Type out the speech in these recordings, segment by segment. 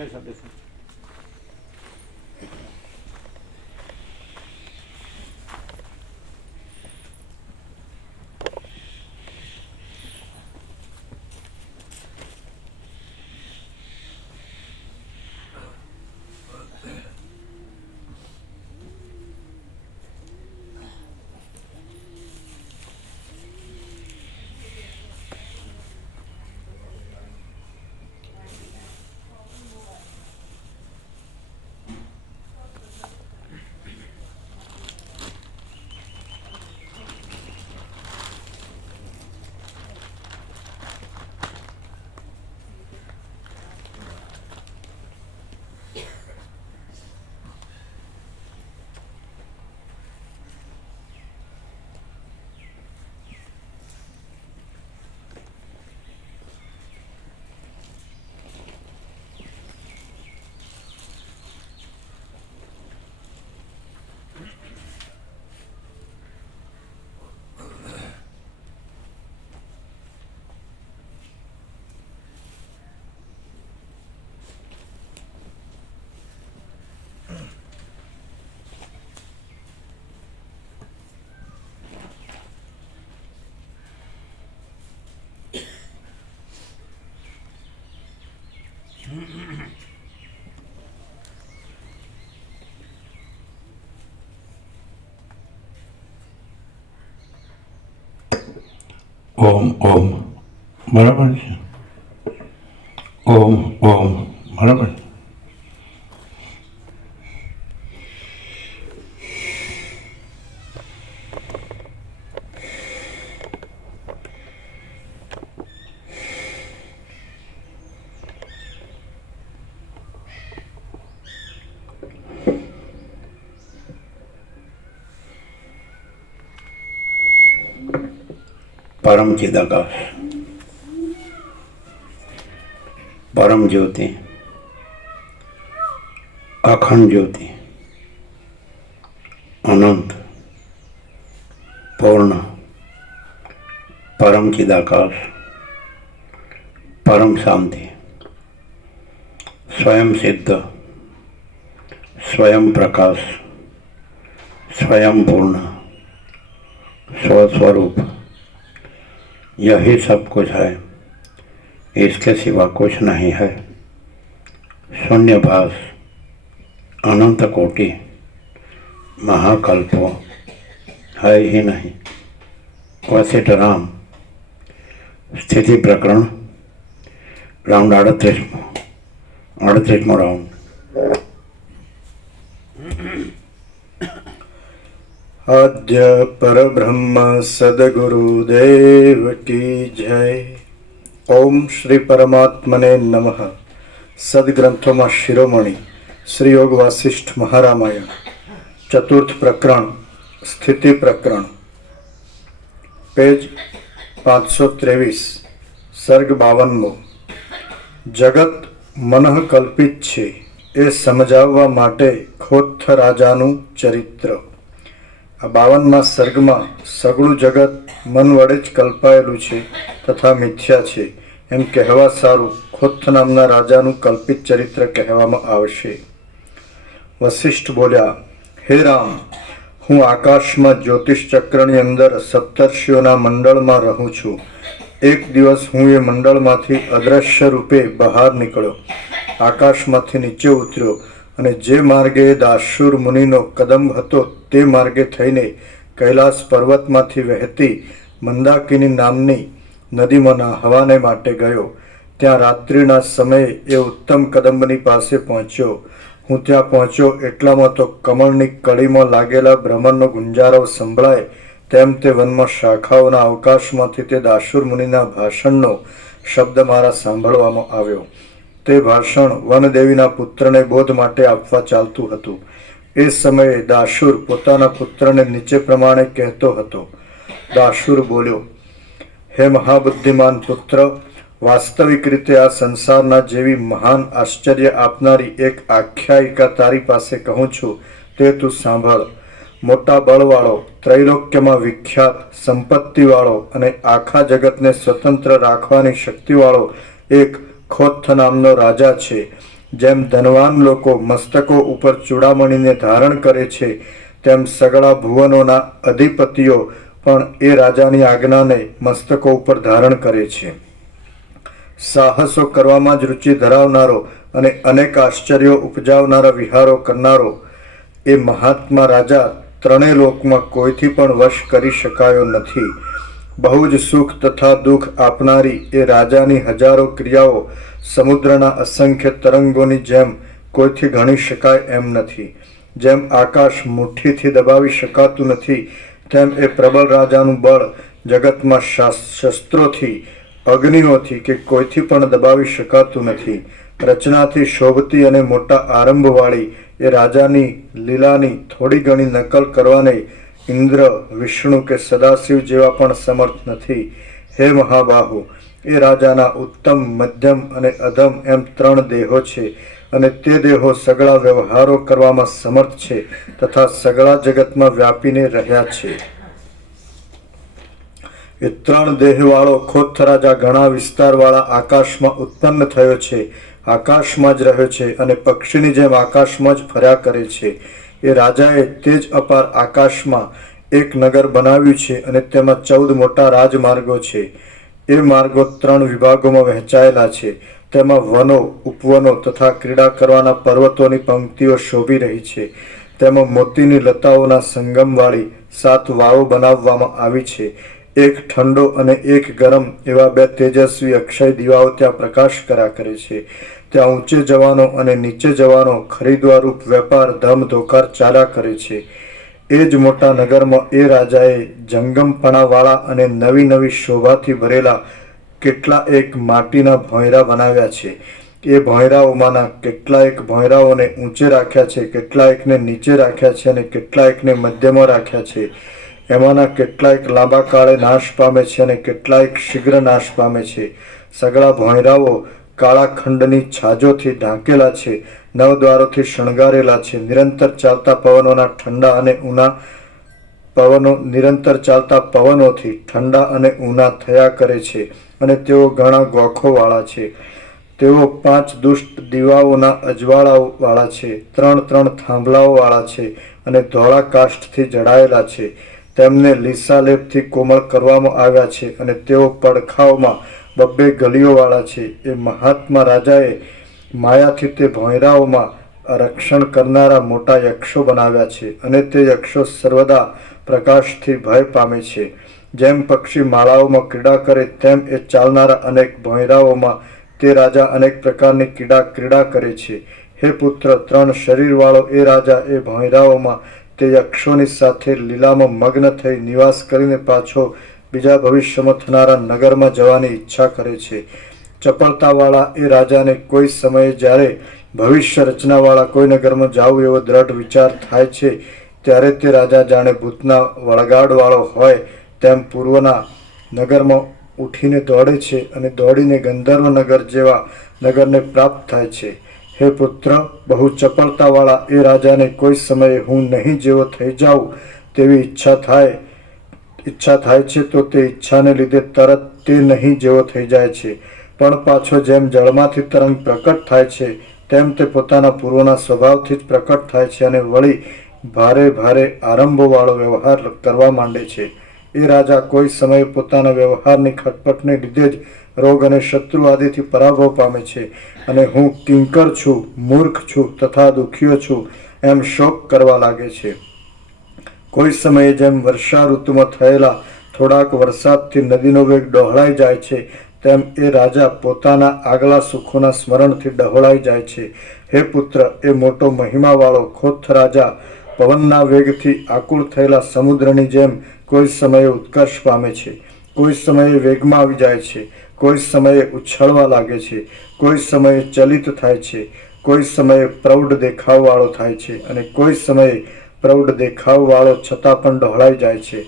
બેસો બેસો. ઓમ ઓમ બરાબર છે. ઓમ ઓમ બરાબર. परम चिदाकाश, परम ज्योति, अखंड ज्योति, अनंत, पूर्ण, परम चिदाकाश, परम शांति, स्वयं सिद्ध, स्वयं प्रकाश, स्वयं पूर्ण, स्वस्वरूप, यही सब कुछ है, इसके सिवा कुछ नहीं है। शून्यभास, अनंत कोटि, महाकल्पो है ही नहीं। वशिष्ठ राम स्थिति प्रकरण राउंड 38मो राउंड। आद्य परब्रह्म सद्गुरुदेव की जय। ओम श्री परमात्मने नमः। सद्ग्रंथों शिरोमणि श्री योग वासिष्ठ महारामायण चतुर्थ प्रकरण स्थिति प्रकरण पेज 523 सर्ग 52। जगत मनः कल्पित छे ए समजाववा माटे खोथ राजानुं चरित्र। आ 52માં સર્ગમાં સગળું જગત મન વડે જ કલ્પાયેલું છે તથા મિથ્યા છે એમ કહેવા સારું ખોથ નામના રાજાનું કલ્પિત ચરિત્ર કહેવામાં આવશે। વશિષ્ઠ બોલ્યા, હે રામ, હું આકાશમાં જ્યોતિષ ચક્રની અંદર સપ્તર્ષિઓના મંડળમાં રહું છું। એક દિવસ હું એ મંડળમાંથી અદ્રશ્ય રૂપે બહાર નીકળ્યો, આકાશમાંથી નીચે ઉતર્યો અને જે માર્ગે દાશુર મુનિનો કદંબ હતો તે માર્ગે થઈને કૈલાસ પર્વતમાંથી વહેતી મંદાકિની નામની નદીમાં નહાવાને માટે ગયો। ત્યાં રાત્રિના સમયે એ ઉત્તમ કદંબની પાસે પહોંચ્યો। હું ત્યાં પહોંચ્યો એટલામાં તો કમળની કળીમાં લાગેલા ભ્રમરનો ગુંજારવ સંભળાય તેમ તે વનમાં શાખાઓના અવકાશમાંથી તે દાશુર મુનિના ભાષણનો શબ્દ મારા સાંભળવામાં આવ્યો। તે ભાષણ વનદેવીના પુત્રને બોધ માટે આપવા ચાલતું હતું। એ સમયે દાશુર પોતાના પુત્રને નીચે પ્રમાણે કહેતો હતો। દાશુર બોલ્યો, હે મહાબુદ્ધિમાન પુત્ર, વાસ્તવિક રીતે આ સંસારના જેવી મહાન આશ્ચર્ય આપનારી એક આખ્યાયિકા તારી પાસે કહું છું, તે તું સાંભળ। મોટા બળવાળો, ત્રૈલોક્યમાં વિખ્યાત, સંપત્તિવાળો અને આખા જગતને સ્વતંત્ર રાખવાની શક્તિવાળો એક ખોથ નામનો રાજા છે। જેમ ધનવાન લોકો મસ્તકો ઉપર ચૂડામણીને ધારણ કરે છે, તેમ સગળા ભુવનોના અધિપતિઓ પણ એ રાજાની આજ્ઞાને મસ્તકો ઉપર ધારણ કરે છે. સાહસો કરવામાં જ રુચિ ધરાવનારો અને અનેક આશ્ચર્યો ઉપજાવનારા વિહારો કરનારો એ મહાત્મા રાજા ત્રણેય લોકમાં કોઈથી પણ વશ કરી શકાયો નથી. બહુ જ સુખ તથા દુઃખ આપનારી એ રાજાની હજારો ક્રિયાઓ સમુદ્રના અસંખ્ય તરંગોની જેમ કોઈથી ગણી શકાય એમ નથી. જેમ આકાશ મુઠ્ઠીથી દબાવી શકાતું નથી, તેમ એ પ્રબળ રાજાનું બળ જગતમાં શસ્ત્રોથી, અગ્નિઓથી કે કોઈથી પણ દબાવી શકાતું નથી. રચનાથી શોભતી અને મોટા આરંભવાળી એ રાજાની લીલાની થોડી ઘણી નકલ કરવાને ઇન્દ્ર, વિષ્ણુ કે સદાશિવ જેવા પણ સમર્થ નથી. હે મહાબાહુ, એ રાજાના ઉત્તમ, મધ્યમ અને અધમ એમ 3 દેહો છે, અને તે દેહો સગળા વ્યવહારો કરવામાં સમર્થ છે તથા સગળા જગતમાં વ્યાપીને રહ્યા છે. એ 3 દેહવાળો ખોથરાજા ઘણા વિસ્તારવાળા આકાશમાં ઉત્પન્ન થયો છે, આકાશમાં જ રહ્યો છે અને પક્ષીની જેમ આકાશમાં જ ફર્યા કરે છે. એ રાજાએ તે જ અપાર આકાશમાં એક નગર બનાવ્યું છે અને તેમાં 14 મોટા રાજમાર્ગો છે. એ માર્ગો 3 વિભાગોમાં વહેંચાયેલા છે. તેમાં વનો, ઉપવનો તથા ક્રીડા કરવાના પર્વતોની પંક્તિઓ શોભી રહી છે. તેમાં મોતીની લતાઓના સંગમવાળી 7 વાવો બનાવવામાં આવી છે. એક ઠંડો અને એક ગરમ એવા 2 તેજસ્વી અક્ષય દીવાઓ ત્યાં પ્રકાશ કર્યા કરે છે. ત્યાં ઊંચે જવાનો અને નીચે જવાનો ખરીદવારૂપ વેપાર ધમધોકાર ચાલ્યા કરે છે. એ જ મોટા નગરમાં એ રાજાએ જંગમપણાવાળા અને નવી નવી શોભાથી ભરેલા કેટલા એક માટીના ભોંયરા બનાવ્યા છે. એ ભોંયરાઓમાંના કેટલાક ભોંયરાઓને ઊંચે રાખ્યા છે, કેટલાકને નીચે રાખ્યા છે અને કેટલાકને મધ્યમાં રાખ્યા છે. એમાંના કેટલાક લાંબા કાળે નાશ પામે છે અને કેટલાક શીઘ્ર નાશ પામે છે. સગળા ભોંયરાઓ કાળા ખંડની છાજોથી ઢાંકેલા છે, 9 દ્વારોથી શણગારેલા છે. નિરંતર ચાલતા પવનોના ઠંડા અને ઊના નિરંતર ચાલતા પવનોથી ઠંડા અને ઊના થયા કરે છે અને તેઓ ઘણા ગોખોવાળા છે. તેઓ 5 દુષ્ટ દીવાઓના અજવાળાઓ વાળા છે, 3 થાંભલાઓ વાળા છે અને ધોળા કાષ્ઠથી જડાયેલા છે. તેમને લીસાલેપથી કોમળ કરવામાં આવ્યા છે અને તેઓ પડખાઓમાં 2 ગલીઓ વાળા છે. એ મહાત્મા રાજાએ માયાથી તે ભોંયરાઓમાં રક્ષણ કરનારા મોટા યક્ષો બનાવ્યા છે અને તે યક્ષો સર્વદા પ્રકાશથી ભય પામે છે. જેમ પક્ષી માળાઓમાં ક્રીડા કરે, તેમ એ ચાલનારા અનેક ભોંયરાઓમાં તે રાજા અનેક પ્રકારની ક્રીડા કરે છે. હે પુત્ર, 3 શરીરવાળો એ રાજા એ ભોંયરાઓમાં તે યક્ષોની સાથે લીલામાં મગ્ન થઈ નિવાસ કરીને પાછો બીજા ભવિષ્યમાં થનારા નગરમાં જવાની ઈચ્છા કરે છે. ચપળતાવાળા એ રાજાને કોઈ સમયે જ્યારે ભવિષ્ય રચનાવાળા કોઈ નગરમાં જવું એવો દ્રઢ વિચાર થાય છે, ત્યારે તે રાજા જાણે ભૂતના વળગાડવાળો હોય તેમ પૂર્વના નગરમાં ઉઠીને દોડે છે અને દોડીને ગંધર્વ નગર જેવા નગરને પ્રાપ્ત થાય છે. હે પુત્ર, બહુ ચપળતાવાળા એ રાજાને કોઈ સમયે હું નહીં જેવો થઈ જાઉં તેવી ઈચ્છા થાય છે, તો તે ઈચ્છાને લીધે તરત તે નહીં જેવો થઈ જાય છે. પણ પાછો જેમ જળમાંથી તરંગ પ્રકટ થાય છે, તેમ તે પોતાના પૂર્વના સ્વભાવથી જ પ્રકટ થાય છે અને વળી ભારે ભારે આરંભોવાળો વ્યવહાર કરવા માંડે છે. એ રાજા કોઈ સમયે પોતાના વ્યવહારની ખટપટને લીધે જ રોગ અને શત્રુ આદિથી પરાભવ પામે છે અને હું કિંકર છું, મૂર્ખ છું તથા દુઃખીઓ છું એમ શોક કરવા લાગે છે. કોઈ સમયે જેમ વર્ષા ઋતુમાં થયેલા થોડાક વરસાદથી નદીનો વેગ ડહોળાઈ જાય છે, તેમ એ રાજા પોતાના આગલા સુખોના સ્મરણથી ડહોળાઈ જાય છે. હે પુત્ર, એ મોટો મહિમાવાળો ખોથ રાજા પવનના વેગથી આકુળ થયેલા સમુદ્રની જેમ કોઈ સમયે ઉત્કર્ષ પામે છે, કોઈ સમયે વેગમાં આવી જાય છે, કોઈ સમયે ઉછળવા લાગે છે, કોઈ સમયે ચલિત થાય છે, કોઈ સમયે પ્રૌઢ દેખાવવાળો થાય છે અને કોઈ સમયે પ્રૌઢ દેખાવવાળો છતાં પણ ડહોળાઈ જાય છે.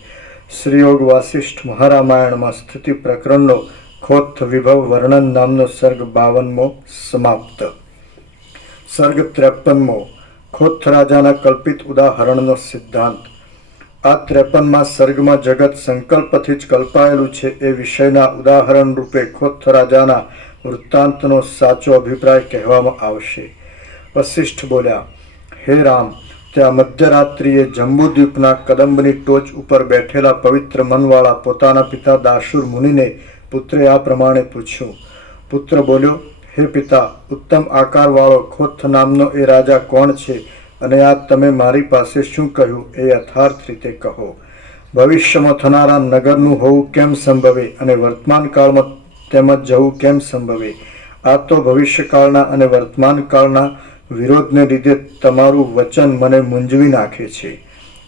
શ્રીયોગ વાસિષ્ઠ મહારામાયણમાં સ્થિતિ પ્રકરણનો ખોથ વિભવ વર્ણન નામનો સર્ગ 52મો સમાપ્ત. સર્ગ 53મો ખોથ રાજાના કલ્પિત ઉદાહરણનો સિદ્ધાંત. આ 53મા સર્ગમાં જગત સંકલ્પથી જ કલ્પાયેલું છે એ વિષયના ઉદાહરણ રૂપે ખોથ રાજાના વૃત્તાંતનો સાચો અભિપ્રાય કહેવામાં આવશે. વશિષ્ઠ બોલ્યા, હે રામ, ત્યાં મધ્યરાત્રિએ જંબુદ્વીપના કદંબની ટોચ ઉપર બેઠેલા પવિત્ર મનવાળા પોતાના પિતા દાશુર મુનિને પુત્રે આ પ્રમાણે પૂછ્યું. પુત્ર બોલ્યો, હે પિતા, ઉત્તમ આકારવાળો ખોથ નામનો એ રાજા કોણ છે, અને આ તમે મારી પાસે શું કહ્યું એ યથાર્થ રીતે કહો. ભવિષ્યમાં થનારા નગરનું હોવું કેમ સંભવે, અને વર્તમાન કાળમાં તેમજ જવું કેમ સંભવે? આ તો ભવિષ્યકાળના અને વર્તમાન કાળના વિરોધને લીધે તમારું વચન મને મૂંઝવી નાખે છે.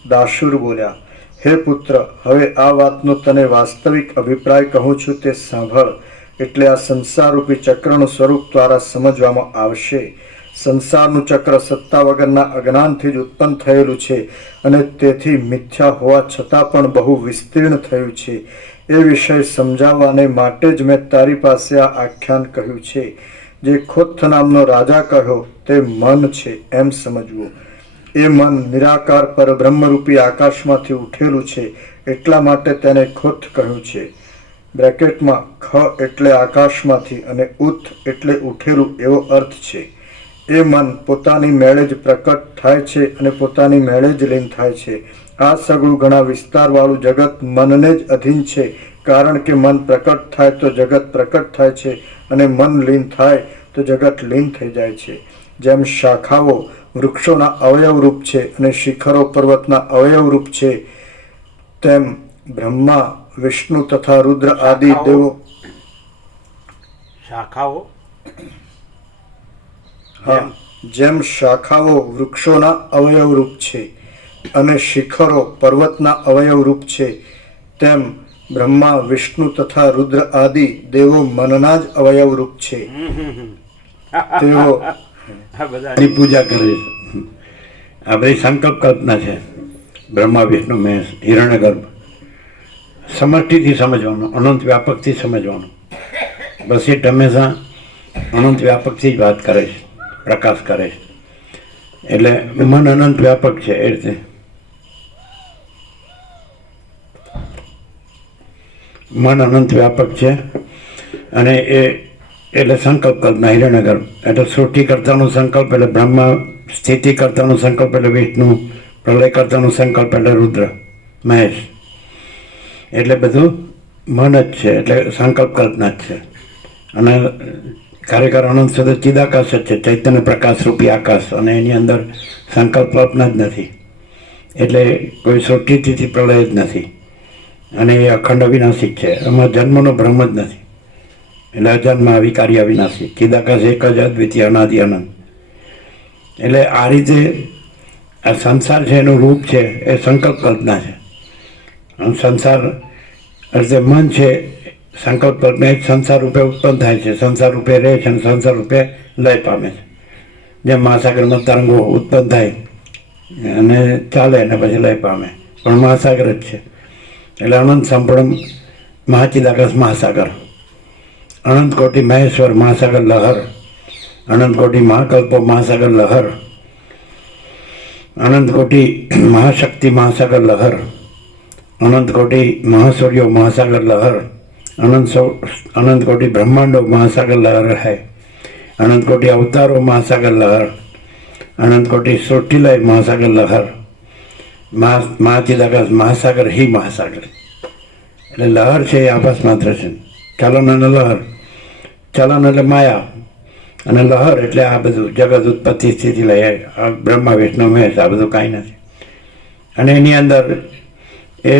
દાશુર બોલ્યા, હે પુત્ર, હવે આ વાતનો તને વાસ્તવિક અભિપ્રાય કહું છું તે સાંભળ. એટલે આ સંસારરૂપી ચક્રનું સ્વરૂપ દ્વારા સમજવામાં આવશે. સંસારનું ચક્ર સત્તા વગરના અજ્ઞાનથી જ ઉત્પન્ન થયેલું છે, અને તેથી મિથ્યા હોવા છતાં પણ બહુ વિસ્તીર્ણ થયું છે. એ વિષય સમજાવવાને માટે જ મેં તારી પાસે આ આખ્યાન કહ્યું છે. જે ખોથ નામનો રાજા કહ્યો તે મન છે એમ સમજવું. એ મન નિરાકાર પરબ્રહ્મરૂપી આકાશમાંથી ઉઠેલું છે, એટલા માટે તેને ખોથ કહ્યું છે. બ્રેકેટમાં ખ એટલે આકાશમાંથી અને ઉત એટલે ઉઠેલું એવો અર્થ છે. એ મન પોતાની મેળે જ પ્રકટ થાય છે અને પોતાની મેળે જ લીન થાય છે. આ સગળું ઘણા વિસ્તારવાળું જગત મનને જ અધીન છે, કારણ કે મન પ્રકટ થાય તો જગત પ્રકટ થાય છે, અને મન લીન થાય તો જગત લીન થઈ જાય છે. જેમ શાખાઓ વૃક્ષોના અવયવરૂપ છે અને શિખરો પર્વતના અવયવરૂપ છે, તેમ બ્રહ્મા, વિષ્ણુ તથા રુદ્ર આદિ દેવો શાખાઓ જેમ શાખાઓ વૃક્ષોના અવયવરૂપ છે અને શિખરો પર્વતના અવયવરૂપ છે, તેમ બ્રહ્મા, વિષ્ણુ તથા રુદ્ર આદિ દેવો મનના જ અવયવરૂપ છે. તેઓ બધાની પૂજા કરે છે. આ બધી સંકલ્પ કલ્પના છે. બ્રહ્મા, વિષ્ણુ, મહેશ, હિરણ્યગર્ભ સમષ્ટિથી સમજવાનું, અનંત વ્યાપકથી સમજવાનું. બસ એ હંમેશા અનંત વ્યાપકથી જ વાત કરે છે, પ્રકાશ કરે છે. એટલે મન અનંત વ્યાપક છે. એ રીતે મન અનંત વ્યાપક છે. અને એ એટલે સંકલ્પ કલ્પના, હિરણ્યગર્ભ એટલે સૃષ્ટિકર્તાનો સંકલ્પ એટલે બ્રહ્મા, સ્થિતિકર્તાનો સંકલ્પ એટલે વિષ્ણુ, પ્રલયકર્તાનો સંકલ્પ એટલે રુદ્ર, મહેશ. એટલે બધું મન જ છે. એટલે સંકલ્પ કલ્પના જ છે. અને કાર્યકર અનંત સુધી ચિદાકાશ જ છે, ચૈતન્ય પ્રકાશ રૂપી આકાશ. અને એની અંદર સંકલ્પ કલ્પના જ નથી. એટલે કોઈ સૃષ્ટિથી પ્રલય જ નથી. અને એ અખંડ અવિનાશિક છે. એમાં જન્મનો ભ્રમ જ નથી. એટલે અજન્મ, અવિકારી, અવિનાશી, ચિદાકાશ એક જ અદ્વિતીય, અનાદિ, અનંત. એટલે આ રીતે આ સંસાર છે એનું રૂપ છે એ સંકલ્પ કલ્પના છે. અને સંસાર એટલે મન છે, સંકલ્પ કલ્પના એ સંસાર રૂપે ઉત્પન્ન થાય છે, સંસાર રૂપે રહે છે અને સંસાર રૂપે લય પામે છે. જેમ મહાસાગરમાં તરંગો ઉત્પન્ન થાય અને ચાલે અને પછી લય પામે, પણ મહાસાગર જ છે. એટલે અનંત સંપૂર્ણ મહાચિદાકાશ મહાસાગર, અનંત કોટી મહેશ્વર મહાસાગર લહર, અનંત કોટી મહાકલ્પો મહાસાગર લહર, અનંત કોટી મહાશક્તિ મહાસાગર લહર, અનંત કોટી મહાસૂર્યો મહાસાગર લહર, અનંત કોટી બ્રહ્માંડો મહાસાગર લહર है, अनंत कोटि अवतारों महासागर लहर, अनंत कोटि सृष्टिलय महासागर लहर, महाचिदाकाश महासागर ही महासागर. એટલે લહર છે એ આભાસ માત્ર છે. ચલન અને લહર, ચલન એટલે માયા, અને લહર એટલે આ બધું જગત ઉત્પત્તિ સ્થિતિ લઈ બ્રહ્મા, વિષ્ણુ, મહેશ, આ બધું કાંઈ નથી. અને એની અંદર એ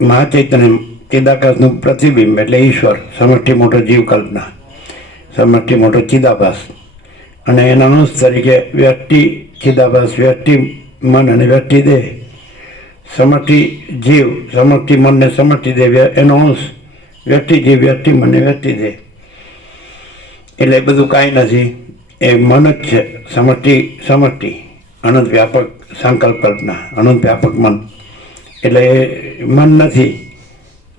મહાચૈતન્ય ચિદાકાશનું પ્રતિબિંબ એટલે ઈશ્વર, સમષ્ટિ મોટો જીવ કલ્પના, સમષ્ટિ મોટો ચિદાભાસ. અને એના અંશ તરીકે વ્યષ્ટિ ચિદાભાસ, વ્યષ્ટિ મન અને વ્યષ્ટિ દેહ, સમષ્ટિ જીવ, સમષ્ટિ મન ને સમષ્ટિ દેહ એનો અંશ વ્યષ્ટિ જીવ, વ્યષ્ટિ મન ને વ્યષ્ટિ દેહ. એટલે બધું કાંઈ નથી, એ મન જ છે. સમષ્ટિ અનંત વ્યાપક સંકલ્પ કલ્પના, અનંત વ્યાપક મન. એટલે એ મન નથી.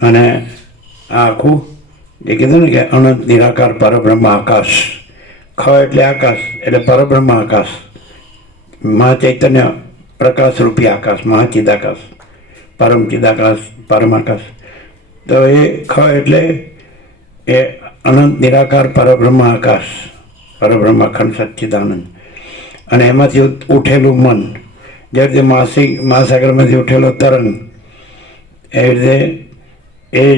અને આ આખું એ કીધું ને કે અનંત નિરાકાર પરબ્રહ્મ આકાશ. ખ એટલે આકાશ, એટલે પરબ્રહ્મ આકાશ, મહાચૈતન્ય પ્રકાશરૂપી આકાશ, મહાચિદાકાશ, પરમ ચિદાકાશ, પરમ આકાશ. તો એ ખ એટલે એ અનંત નિરાકાર પરબ્રહ્મ આકાશ, પરબ્રહ્મ અખંડ સચ્ચિદાનંદ, અને એમાંથી ઉઠેલું મન, જે રીતે મહાસાગરમાંથી ઉઠેલો તરંગ, એવી રીતે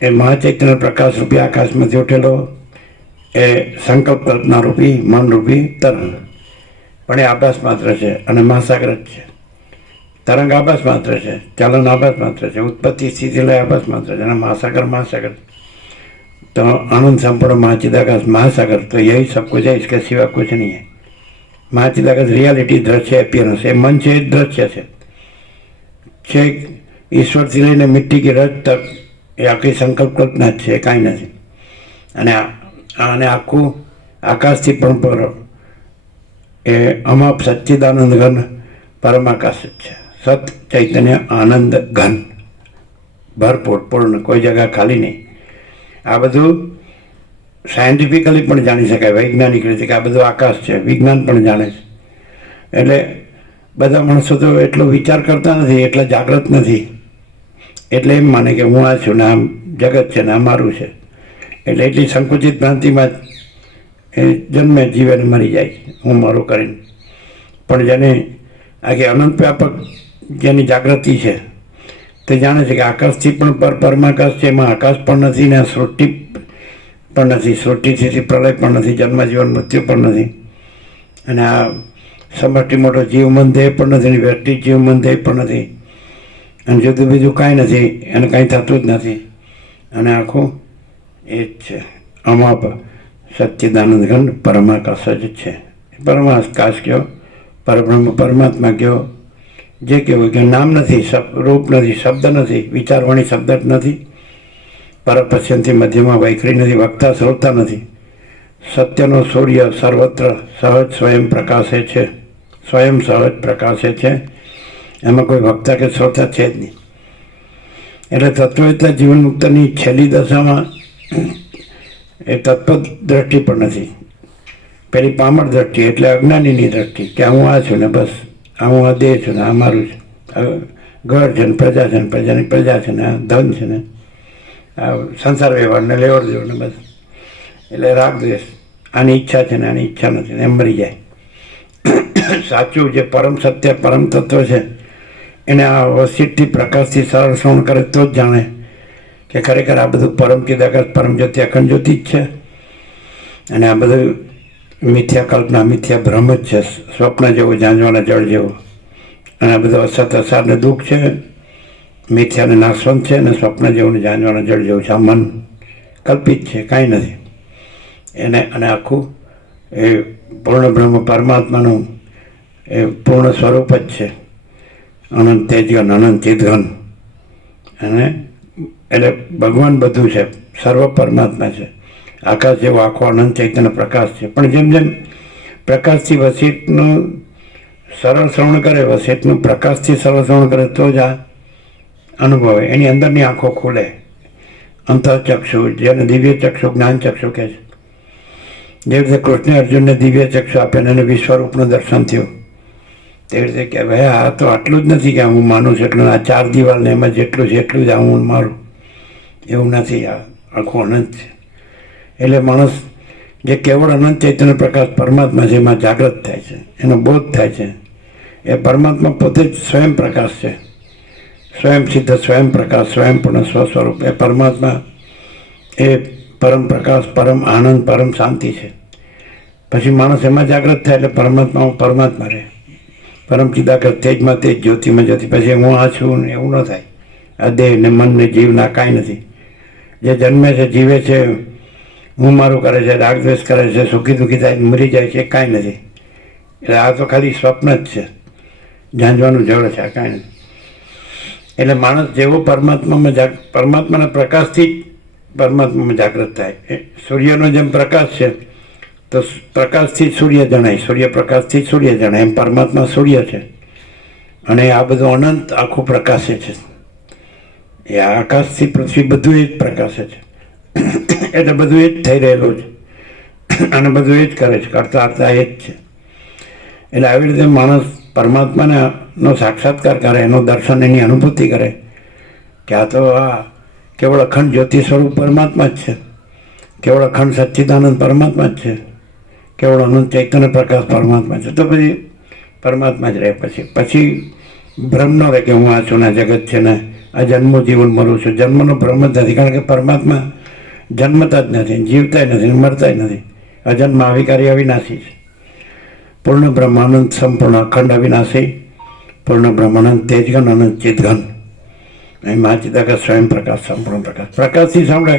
એ મહાચૈતન્ય પ્રકાશ રૂપી આકાશમાંથી ઉઠેલો એ સંકલ્પ કલ્પના રૂપી મનરૂપી તરંગ, પણ એ આભાસ માત્ર છે અને મહાસાગર જ છે. તરંગ આભાસ માત્ર છે, ચલન આભાસ માત્ર છે, ઉત્પત્તિ સ્થિતિ લય આભાસ માત્ર છે, અને મહાસાગર तो आनंद संपूर्ण महाचिदाकाश महासागर, तो यही सब कुछ है, इसके सिवा कुछ नहीं है. महाचिदाकाश रियालिटी दृश्य अपियरन्स, ये मन से दृश्य છે ઈશ્વર થી લઈને મિટ્ટી की રજ તક એ આખી સંકલ્પ કલ્પના જ છે, કાંઈ નથી. અને આખું આકાશથી પણ પર એ અમાપ સચ્ચિદાનંદ ઘન પરમાકાશ જ છે. સત ચૈતન્ય આનંદ ઘન ભરપૂર પૂર્ણ, કોઈ જગ્યા ખાલી નહીં. આ બધું સાયન્ટિફિકલી પણ જાણી શકાય, વૈજ્ઞાનિક રીતે કે આ બધું આકાશ છે, વિજ્ઞાન પણ જાણે છે. એટલે બધા માણસો તો એટલો વિચાર કરતા નથી, એટલા જાગૃત નથી, એટલે એમ માને કે હું આ છું ને આમ જગત છે ને આ મારું છે. એટલે એટલી સંકુચિત ભ્રાંતિમાં એ જન્મે જીવે ને મરી જાય હું મારું કરીને. પણ જેને આખી અનંત વ્યાપક જેની જાગૃતિ છે તે જાણે છે કે આકાશથી પણ પરમાકાશ છે, એમાં આકાશ પણ નથી ને સૃષ્ટિ પણ નથી, સૃષ્ટિથી પ્રલય પણ નથી, જન્મ જીવન મૃત્યુ પણ નથી, અને આ સમષ્ટિ મોટો જીવમન દેહ પણ નથી, ને વ્યક્તિ જીવમન દેહ પણ નથી, અને જુદું બીજું કાંઈ નથી, અને કાંઈ થતું જ નથી. અને આખું એ જ છે, અમાપ સચ્ચિદાનંદ ઘન પરમાકાશ જ છે. પરમાકાશ કયો, પરબ્રહ્મ પરમાત્મા કયો, જે કહેવું કે નામ નથી, રૂપ નથી, શબ્દ નથી, વિચારવાણી શબ્દ જ નથી, પરપશ્યંથી મધ્યમાં વૈખરી નથી, વક્તા શ્રોતા નથી. સત્યનો સૂર્ય સર્વત્ર સહજ સ્વયં પ્રકાશે છે, સ્વયં સહજ પ્રકાશે છે, એમાં કોઈ વક્તા કે શ્રોતા છે જ નહીં. એટલે તત્વવેત્તા જીવન મુક્તની છેલ્લી દશામાં એ તત્વ દ્રષ્ટિ પણ નથી, પેલી પામર દ્રષ્ટિ એટલે અજ્ઞાનીની દ્રષ્ટિ કે હું આ છું ને બસ, આ હું આ દેહ છું ને આ મારું છે, ઘર છે ને પ્રજા છે ને પ્રજાની પ્રજા છે ને આ ધન છે ને આ સંસાર વ્યવહાર ને લેવડ દેવડ ને બસ. એટલે રાગ દ્વેષ, આની ઈચ્છા છે ને આની ઈચ્છા નથી ને એમ મરી જાય. સાચું જે પરમ સત્ય પરમ તત્વ છે એને આ વસીટથી પ્રકાશથી સરળ શ્રવણ કરે તો જ જાણે કે ખરેખર આ બધું પરમ ચિદાકાશ પરમ જ્યોતિ અખંડ જ્યોતિ જ છે, અને આ બધું મિથ્યા કલ્પના મિથ્યા ભ્રમ જ છે, સ્વપ્ન જેવું ઝાંઝવાના જળ જેવું. અને આ બધું અસત અસાર ને દુઃખ છે, મિથ્યાને નાશવંત છે, અને સ્વપ્ન જેવું ને ઝાંઝવાના જળ જેવું છે. આ મન કલ્પિત છે, કાંઈ નથી એને. અને આખું એ પૂર્ણ બ્રહ્મ પરમાત્માનું એ પૂર્ણ સ્વરૂપ જ છે, અનંત તેજઘન અનંત ચિદઘન. અને એટલે ભગવાન બધું છે, સર્વ પરમાત્મા છે. આકાશ જેવો આખો અનંત ચૈતન્ય પ્રકાશ છે. પણ જેમ જેમ પ્રકાશથી વસીટનું સરળ શ્રવણ કરે, વસીટનું પ્રકાશથી સરળ શ્રવણ કરે તો જ આ અનુભવે, એની અંદરની આંખો ખુલે. અંતઃચક્ષુ, જેને દિવ્ય ચક્ષુ જ્ઞાન ચક્ષુ કહે છે. જેવી રીતે કૃષ્ણે અર્જુનને દિવ્ય ચક્ષુ આપ્યા અને વિશ્વરૂપનું દર્શન થયું, તેવી રીતે કે ભાઈ આ તો આટલું જ નથી કે હું માનું છું એટલું, આ ચાર દિવાલને એમાં જેટલું છે એટલું જ આ હું મારું, એવું નથી. આ આખું અનંત છે. એટલે માણસ જે કેવળ અનંત ચૈતન્ય પ્રકાશ પરમાત્મા છે એમાં જાગૃત થાય છે, એનો બોધ થાય છે. એ પરમાત્મા પોતે જ સ્વયં પ્રકાશ છે, સ્વયં સિદ્ધ સ્વયં પ્રકાશ, સ્વયંપૂર્ણ સ્વસ્વરૂપ. એ પરમાત્મા એ પરમ પ્રકાશ, પરમ આનંદ, પરમ શાંતિ છે. પછી માણસ એમાં જાગૃત થાય એટલે પરમાત્મામાં પરમાત્મા રહે, પરમ ચિદાકાશ તેજમાં તેજ, જ્યોતિમાં જ્યોતિ. પછી હું આ છું ને એવું ન થાય. આ દેહ ને મન ને જીવ ના કાંઈ નથી. જે જન્મે છે, જીવે છે, હું મારું કરે છે, રાગ દ્વેષ કરે છે, સુખી દુઃખી થાય મરી જાય છે, કાંઈ નથી. એટલે આ તો ખાલી સ્વપ્ન જ છે, ઝાંઝવાનું જળ છે, આ કાંઈ નથી. એટલે માણસ જેવો પરમાત્માના પ્રકાશથી જ પરમાત્મામાં જાગૃત થાય. સૂર્યનો જેમ પ્રકાશ છે તો પ્રકાશથી સૂર્ય જણાય, સૂર્ય પ્રકાશથી સૂર્ય જણાય, એમ પરમાત્મા સૂર્ય છે. અને આ બધું અનંત આખું પ્રકાશે છે. એ આકાશથી પૃથ્વી બધું એ જ પ્રકાશે છે. એટલે બધું એ જ થઈ રહેલું છે, અને બધું એ જ કરે છે, કરતા કરતા એ જ છે. એટલે આવી રીતે માણસ પરમાત્માનો સાક્ષાત્કાર કરે, એનું દર્શન, એની અનુભૂતિ કરે કે આ તો આ કેવળ અખંડ જ્યોતિ સ્વરૂપ પરમાત્મા જ છે. કેવળ અખંડ સચ્ચિદાનંદ પરમાત્મા જ છે, કેવળ અનંત ચૈતન્ય પ્રકાશ પરમાત્મા છે. તો પછી પરમાત્મા જ રહે. પછી ભ્રમ ન રહે કે હું આ છું ને જગત છે ને આ જન્મો જીવન મરું છું. જન્મનો ભ્રમ જ નથી, કારણ કે પરમાત્મા જન્મતા જ નથી, જીવતા નથી, મરતા નથી. અજન્મ અવિકારી અવિનાશી છે. પૂર્ણ બ્રહ્મ અનંત સંપૂર્ણ અખંડ અવિનાશી પૂર્ણ બ્રહ્મ અનંત તેજગન અનંત ચિતગન. અહીં મહાચિદાકાશ સ્વયં પ્રકાશ સંપૂર્ણ પ્રકાશ. પ્રકાશથી સાંભળે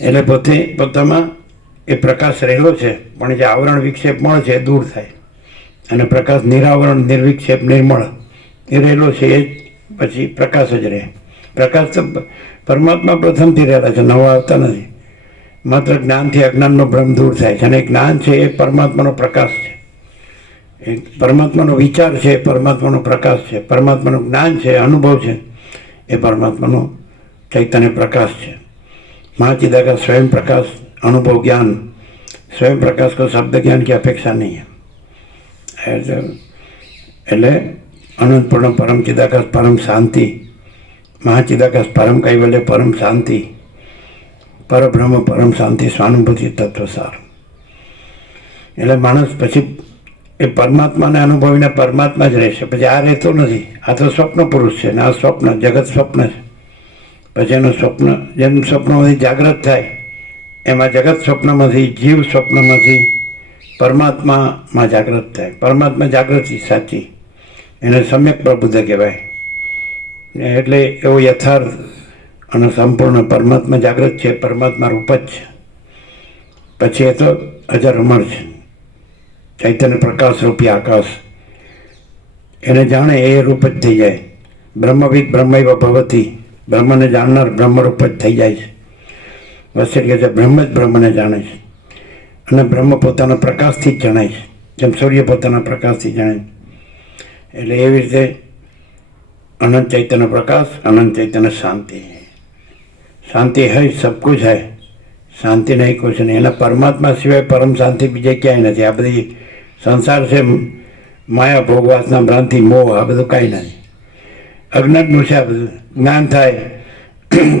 એટલે પોતે પોતામાં એ પ્રકાશ રહેલો છે, પણ જે આવરણ વિક્ષેપ મળે છે એ દૂર થાય. અને પ્રકાશ નિરાવરણ નિર્વિક્ષેપ નિર્મળ એ રહેલો છે, એ જ પછી પ્રકાશ જ રહે. પ્રકાશ તો પરમાત્મા પ્રથમથી રહેલા છે, નવા આવતા નથી. માત્ર જ્ઞાનથી અજ્ઞાનનો ભ્રમ દૂર થાય છે. અને જ્ઞાન છે એ પરમાત્માનો પ્રકાશ છે, એ પરમાત્માનો વિચાર છે, એ પરમાત્માનો પ્રકાશ છે. પરમાત્માનું જ્ઞાન છે, અનુભવ છે, એ પરમાત્માનો ચૈતન્ય પ્રકાશ છે. महाचिदाकाश स्वयं प्रकाश अनुभव ज्ञान स्वयं प्रकाश को शब्द ज्ञान की अपेक्षा नहीं है. એટલે અનંત પૂર્ણ પરમ ચિદાકાશ પરમ શાંતિ, મહાચિદાકાશ પરમ કૈવલ્ય પરમ શાંતિ, પરબ્રહ્મ પરમ શાંતિ સ્વાનુભૂતિ તત્વસાર. એટલે માણસ પછી એ પરમાત્માને અનુભવીને પરમાત્મા જ રહેશે. પછી આ રહેતો નથી. આ તો સ્વપ્ન પુરુષ છે ને આ સ્વપ્ન જગત સ્વપ્ન છે. પછી એનું સ્વપ્ન જેમ સ્વપ્નમાંથી જાગૃત થાય એમાં જગત સ્વપ્નમાંથી જીવ સ્વપ્નમાંથી પરમાત્મામાં જાગૃત થાય. પરમાત્મા જાગૃતિ સાચી, એને સમ્યક પ્રબુદ્ધ કહેવાય. એટલે એવો યથાર્થ અને સંપૂર્ણ પરમાત્મા જાગૃત છે, પરમાત્મા રૂપ જ છે. પછી એ તો અજર અમર છે, ચૈતન્ય પ્રકાશ રૂપી આકાશ. એને જાણે એ રૂપ જ થઈ જાય. બ્રહ્મવિદ બ્રહ્મૈવ ભવતી, બ્રહ્મને જાણનાર બ્રહ્મરૂપ જ થઈ જાય છે. વસિષ્ઠ કહે છે બ્રહ્મ જ બ્રહ્મને જાણે છે. અને બ્રહ્મ પોતાના પ્રકાશથી જ જણાય છે, જેમ સૂર્ય પોતાના પ્રકાશથી જાણે. એટલે એવી રીતે अनंत चैतन्य प्रकाश, अनंत चैतन्य शांति. शांति है सब कुछ है, शांति नहीं कुछ नहीं. एना परमात्मा सिवाय परम शांति बीजे क्यांय નથી. આ બધી સંસાર છે, માયા ભોગ વાસના ભ્રાંતિ મોહ, આ બધું કાંઈ નથી. અજ્ઞાનનું છે આ બધું. જ્ઞાન થાય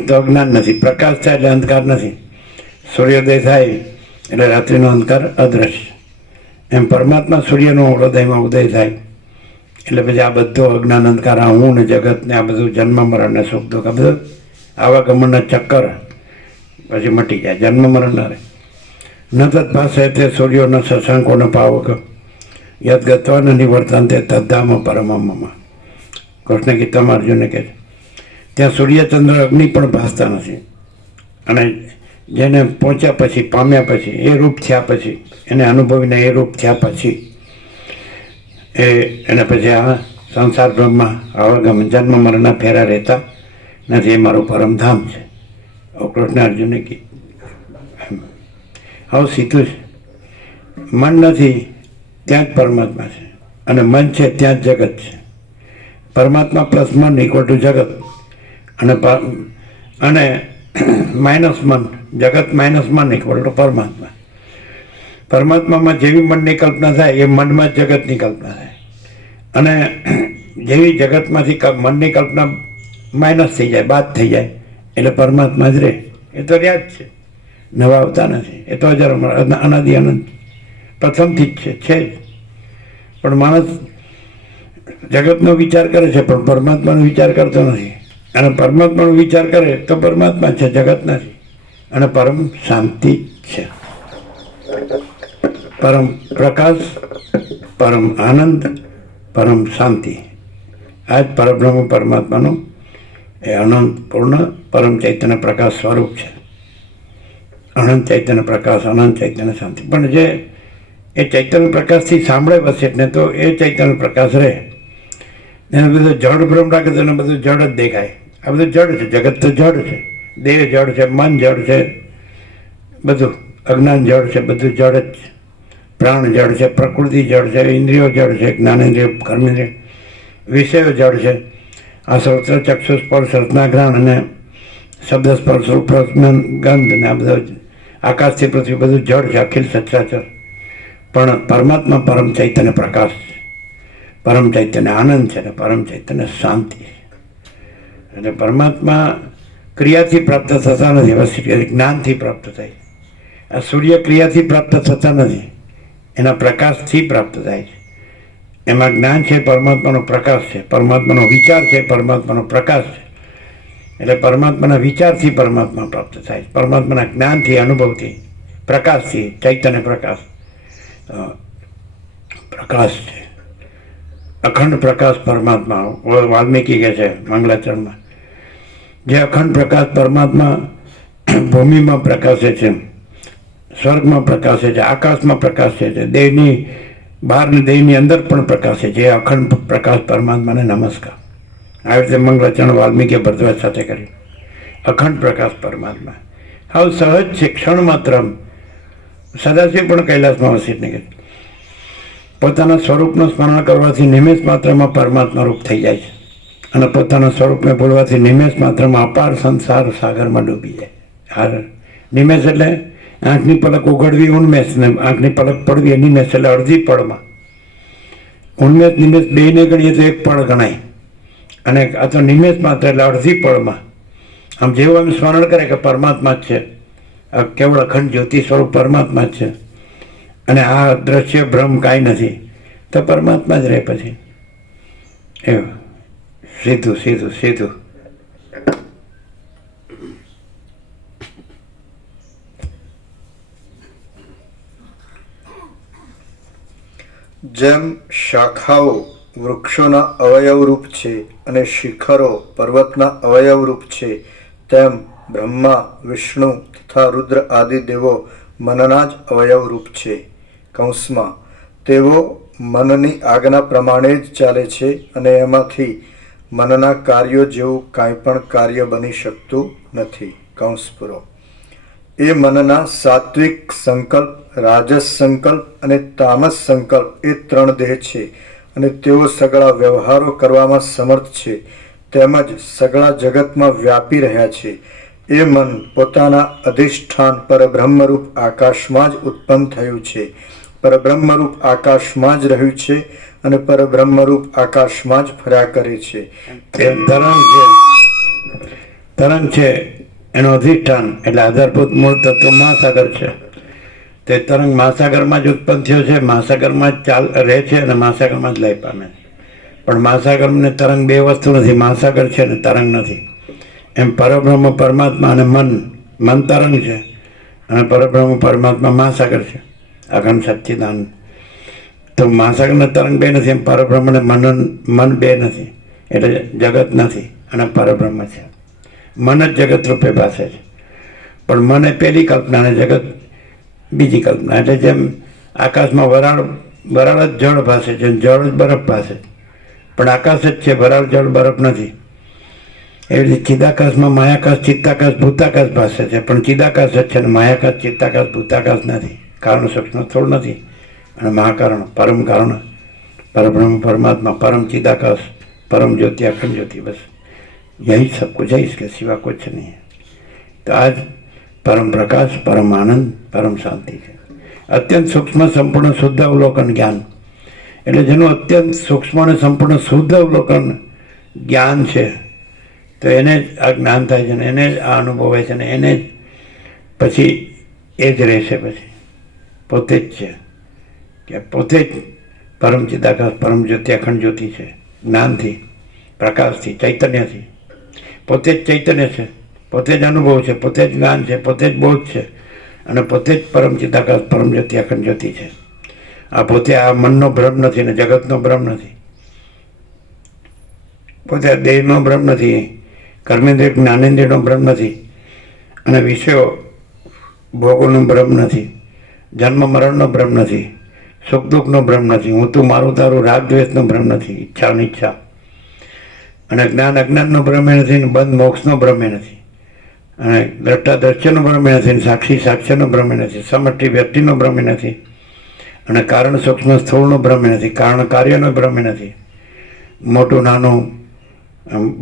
તો અજ્ઞાન નથી, પ્રકાશ થાય એટલે અંધકાર નથી, સૂર્યોદય થાય એટલે રાત્રિનો અંધકાર અદ્રશ્ય. એમ પરમાત્મા સૂર્યનો હૃદયમાં ઉદય થાય એટલે પછી આ બધો અજ્ઞાન અંધકાર, આ હું ને જગત ને આ બધું જન્મ મરણ ને સુખ દુઃખ આ બધું આવાગમનના ચક્કર પછી મટી જાય. જન્મ મરણ ના રહે. ન તત્પાસે તે સૂર્યો ન શશાંકો ન પાવક યદ ગત્વા ન નિવર્તન તે તદ્ધામ પરમમાં. કૃષ્ણ ગીતામાં અર્જુનને કહે છે ત્યાં સૂર્યચંદ્ર અગ્નિ પણ ભાસતા નથી. અને જેને પહોંચ્યા પછી, પામ્યા પછી, એ રૂપ થયા પછી, એને અનુભવીને એ રૂપ થયા પછી એને પછી આ સંસાર બ્રહ્મમાં આવાગમ જન્મ મરણના ફેરા રહેતા નથી. એ મારું પરમધામ છે. કૃષ્ણ અર્જુનને કીધું. હવે સીધું છે. મન નથી ત્યાં જ પરમાત્મા છે, અને મન છે ત્યાં જ જગત છે. પરમાત્મા પ્લસ મન ઇક્વલ ટુ જગત, અને માઇનસ મન, જગત માઇનસ મન ઇક્વલ ટુ પરમાત્મા. પરમાત્મામાં જેવી મનની કલ્પના થાય એ મનમાં જ જગતની કલ્પના થાય. અને જેવી જગતમાંથી મનની કલ્પના માઇનસ થઈ જાય, બાદ થઈ જાય એટલે પરમાત્મા જ રહે. એ તો રહ્યા જ છે, નવા આવતા નથી. એ તો અજર અનાદિ અનંત પ્રથમથી જ છે જ. પણ માણસ જગતનો વિચાર કરે છે પણ પરમાત્માનો વિચાર કરતો નથી. અને પરમાત્માનો વિચાર કરે તો પરમાત્મા છે, જગત નથી. અને પરમ શાંતિ છે, પરમ પ્રકાશ, પરમ આનંદ, પરમ શાંતિ. આ જ પરબ્રહ્મ પરમાત્માનું એ અનંત પૂર્ણ પરમ ચૈતન્ય પ્રકાશ સ્વરૂપ છે. અનંત ચૈતન્ય પ્રકાશ, અનંત ચૈતન્ય શાંતિ. પણ જે એ ચૈતન્ય પ્રકાશથી સાંભળે વસિષ્ઠને તો એ ચૈતન્ય પ્રકાશ રહે. એને બધું જડ ભ્રમ રાખે તો એને બધું જડ જ દેખાય. આ બધું જડ છે, જગત તો જડ છે, દેહ જડ છે, મન જડ છે, બધું અજ્ઞાન જડ છે, બધું જડ જ છે. પ્રાણ જડ છે, પ્રકૃતિ જડ છે, ઇન્દ્રિયો જડ છે, જ્ઞાનેન્દ્રિય કર્મેન્દ્રિય વિષયો જડ છે. આ શ્રોત્ર ચક્ષુ સ્પર્શ રત્નાઘ્રાણ અને શબ્દ સ્પર્શ રૂપ ગંધ ને આ બધા આકાશથી પૃથ્વી બધું જડ છે, અખિલ સચરાચર. પણ પરમાત્મા પરમ ચૈતન્ય પ્રકાશ છે, પરમ ચૈતન્ય આનંદ છે ને પરમ ચૈતન્ય શાંતિ છે. એટલે પરમાત્મા ક્રિયાથી પ્રાપ્ત થતા નથી, બસ જ્ઞાનથી પ્રાપ્ત થાય. આ સૂર્ય ક્રિયાથી પ્રાપ્ત થતા નથી, એના પ્રકાશથી પ્રાપ્ત થાય છે. એમાં જ્ઞાન છે, પરમાત્માનો પ્રકાશ છે, પરમાત્માનો વિચાર છે, પરમાત્માનો પ્રકાશ છે. એટલે પરમાત્માના વિચારથી પરમાત્મા પ્રાપ્ત થાય છે, પરમાત્માના જ્ઞાનથી, અનુભવથી, પ્રકાશથી. ચૈતન્ય પ્રકાશ પ્રકાશ છે, અખંડ પ્રકાશ પરમાત્મા. વાલ્મીકી કહે છે મંગલાચરણમાં, જે અખંડ પ્રકાશ પરમાત્મા ભૂમિમાં પ્રકાશે છે, સ્વર્ગમાં પ્રકાશે છે, આકાશમાં પ્રકાશે છે, દેહની બહાર ને દેહની અંદર પણ પ્રકાશે છે. જે અખંડ પ્રકાશ પરમાત્માને નમસ્કાર. આવી રીતે મંગલાચરણ વાલ્મીકીએ ભરદ્વાજ સાથે કર્યું. અખંડ પ્રકાશ પરમાત્મા હાવ સહજ છે, ક્ષણ માત્ર. સદાશિવ પણ કૈલાસમાં વસિત નહીં, પોતાના સ્વરૂપનું સ્મરણ કરવાથી નિમેષ માત્રમાં પરમાત્મા રૂપ થઈ જાય છે, અને પોતાના સ્વરૂપને ભૂલવાથી નિમેષ માત્રમાં અપાર સંસાર સાગરમાં ડૂબી જાય. હાર નિમેષ એટલે આંખની પલક ઉઘડવી ઉન્મેષ, ને આંખની પલક પડવી એ નિમેષ. એટલે અડધી પળમાં ઉન્મેષ નિમેષ બેયને ગણીએ તો એક પળ ગણાય, અને આ તો નિમેષ માત્ર એટલે અડધી પળમાં. આમ જેવું એમ સ્મરણ કરે કે પરમાત્મા જ છે, આ કેવળ અખંડ જ્યોતિ સ્વરૂપ પરમાત્મા જ છે, અને આ દ્રશ્ય ભ્રમ કાંઈ નથી, તો પરમાત્મા જ રહે પછી. એવું સીધું સીધું સીધું. જેમ શાખાઓ વૃક્ષોના અવયવરૂપ છે અને શિખરો પર્વતના અવયવરૂપ છે, તેમ બ્રહ્મા, વિષ્ણુ તથા રુદ્ર આદિ દેવો મનના જ અવયવરૂપ છે. કૌંસમાં તેઓ મનની આજ્ઞા પ્રમાણે જ ચાલે છે, અને એમાંથી મનના કાર્યો જેવું કાંઈ પણ કાર્ય બની શકતું નથી. કૌંસ પૂરો. એ મનના સાત્વિક સંકલ્પ, રાજસ સંકલ્પ અને તામસ સંકલ્પ એ 3 દેહ છે, અને તેઓ સગળા વ્યવહારો કરવામાં સમર્થ છે, તેમજ સગળા જગતમાં વ્યાપી રહ્યા છે. એ મન પોતાના અધિષ્ઠાન પરબ્રહ્મરૂપ આકાશમાં જ ઉત્પન્ન થયું છે, પરબ્રહ્મરૂપ આકાશમાં જ રહ્યું છે, અને પરબ્રહ્મરૂપ આકાશમાં જ ફર્યા કરે છે. તરંગ છે એનું અધિષ્ઠાન એટલે આધારભૂત મૂળ તત્વ મહાસાગર છે. તે તરંગ મહાસાગરમાં જ ઉત્પન્ન થયો છે, મહાસાગરમાં જ રહે છે, અને મહાસાગરમાં જ લય પામે છે. પણ મહાસાગર ને તરંગ બે વસ્તુ નથી, મહાસાગર છે ને તરંગ નથી. એમ પરબ્રહ્મ પરમાત્મા અને મન તરંગ છે, અને પરબ્રહ્મ પરમાત્મા મહાસાગર છે, અખંડ સચ્ચિદાનંદ. તો મહાસાગર ને તરંગ બે નથી, એમ પરબ્રહ્મ ને મન બે નથી, એટલે જગત નથી અને પરબ્રહ્મ છે. મન જ જગત રૂપે ભાસે છે, પણ મન એ પહેલી કલ્પના અને જગત બીજી કલ્પના. એટલે જેમ આકાશમાં વરાળ જ જળ ભાસે છે, જળ જ બરફ ભાસે, પણ આકાશ જ છે, વરાળ જળ બરફ નથી. એવી રીતે ચિદાકાશમાં માયાકાશ, ચિત્તાકાશ, ભૂતાકાશ ભાસે છે, પણ ચિદાકાશ જ છે, અને માયાકાશ, ચિત્તાકાશ, ભૂતાકાશ નથી. કારણ સૂક્ષ્મ સ્થૂળ નથી, અને મહાકારણ પરમ કારણ પરબ્રહ્મ પરમાત્મા, પરમ ચિદાકાશ, परम ज्योति अखंड ज्योति, बस यही सब कुछ है, इसके सिवा कुछ नहीं है। तो आज परम प्रकाश, परम आनंद, परम शांति है। અત્યંત સૂક્ષ્મ સંપૂર્ણ શુદ્ધ અવલોકન જ્ઞાન, એટલે જેનું અત્યંત સૂક્ષ્મ અને સંપૂર્ણ શુદ્ધ અવલોકન જ્ઞાન છે, તો એને જ આ જ્ઞાન થાય છે, ને એને જ આ અનુભવે છે, ને એને જ પછી એ જ રહેશે, પછી પોતે જ છે, કે પોતે જ પરમ ચિદાકાશ, પરમ જ્યોતિ, અખંડ જ્યોતિ છે, જ્ઞાનથી, પ્રકાશથી, ચૈતન્યથી. પોતે જ ચૈતન્ય છે, પોતે જ અનુભવ છે, પોતે જ જ્ઞાન છે, પોતે જ બોધ છે, અને પોતે જ પરમ ચિદાકાશ, પરમ જ્યોતિ, અખંડ જ્યોતિ છે. આ પોતે આ મનનો ભ્રમ નથી ને જગતનો ભ્રમ નથી, પોતે આ દેહનો ભ્રમ નથી, કર્મેન્દ્રિય જ્ઞાનેન્દ્રિયનો ભ્રમ નથી, અને વિષયો ભોગોનો ભ્રમ નથી, જન્મ મરણનો ભ્રમ નથી, સુખ દુઃખનો ભ્રમ નથી, હું તું મારું તારું રાગ દ્વેષનો ભ્રમ નથી, ઈચ્છા અનિચ્છા, અને જ્ઞાન અજ્ઞાનનો ભ્રમે નથી, બંધ મોક્ષનો ભ્રમે નથી, અને દ્રષ્ટા દ્રશ્યનો ભ્રમે નથી, સાક્ષી સાક્ષ્યનો ભ્રમે નથી, સમષ્ટિ વ્યક્તિનો ભ્રમે નથી, અને કારણ સૂક્ષ્મ સ્થૂળનો ભ્રમે નથી, કારણ કાર્યનો ભ્રમે નથી, મોટું નાનું,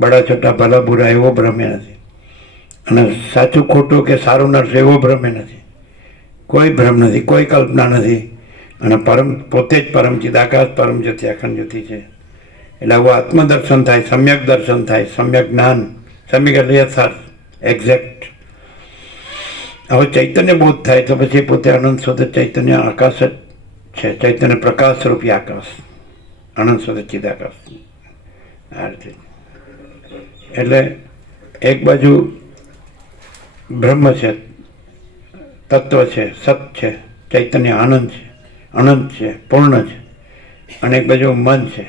બડા છોટા ભલા બુરા એવો ભ્રમે નથી, અને સાચું ખોટું કે સારું નરસે એવો ભ્રમે નથી, કોઈ ભ્રમ નથી, કોઈ કલ્પના નથી, અને પોતે જ પરમ ચિદાકાશ, પરમ જ્યોતિ, અખંડ જ્યોતિ છે. એટલે આવું આત્મદર્શન થાય, સમ્યક દર્શન થાય, સમ્યક જ્ઞાન, સમ્યક એટલે યથાર્થ, એક્ઝેક્ટ. હવે ચૈતન્ય બોધ થાય તો પછી પોતે અનંત શોધ ચૈતન્ય આકાશ જ છે, ચૈતન્ય પ્રકાશ રૂપી આકાશ, અનંત શોધ ચિદાકાશ. આ રીતે એટલે એક બાજુ બ્રહ્મ છે, તત્વ છે, સત છે, ચૈતન્ય આનંદ છે, અનંત છે, પૂર્ણ છે, અને એક બાજુ મન છે,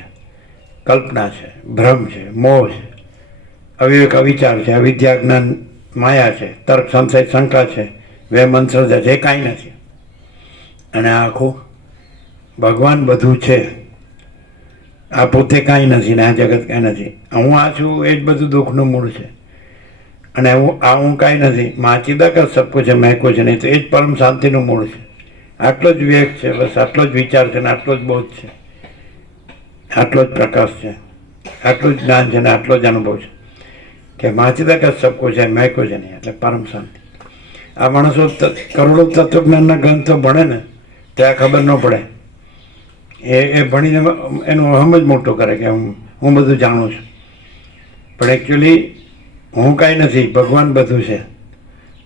કલ્પના છે, ભ્રમ છે, મોહ છે, અવિવેક અવિચાર છે, અવિદ્યા જ્ઞાન માયા છે, તર્ક સંશય શંકા છે, વેમ અંધશ્રદ્ધા છે, એ કાંઈ નથી. અને આ આખું ભગવાન બધું છે, આ પોતે કાંઈ નથી ને આ જગત કાંઈ નથી. હું આ છું એ જ બધું દુઃખનું મૂળ છે. અને હું કાંઈ નથી, માં ચિદાકાશ સબ કુછ છે, મેં કુછ નહીં, તો એ જ પરમ શાંતિનું મૂળ છે. આટલો જ વિવેક છે, બસ આટલો જ વિચાર છે ને આટલો જ બોધ છે, આટલો જ પ્રકાશ છે, આટલું જ જ્ઞાન છે ને આટલો જ અનુભવ છે કે માં ચિદાકાશ સબ કુછ છે, મેં કુછ નહીં, એટલે પરમ શાંતિ. આ માણસો કરોડો તત્વજ્ઞાનના ગ્રંથો ભણે ને ત્યાં ખબર ન પડે. એ ભણીને એનું અહમ જ મોટું કરે કે હું બધું જાણું છું. પણ એકચ્યુઅલી હું કાંઈ નથી, ભગવાન બધું છે.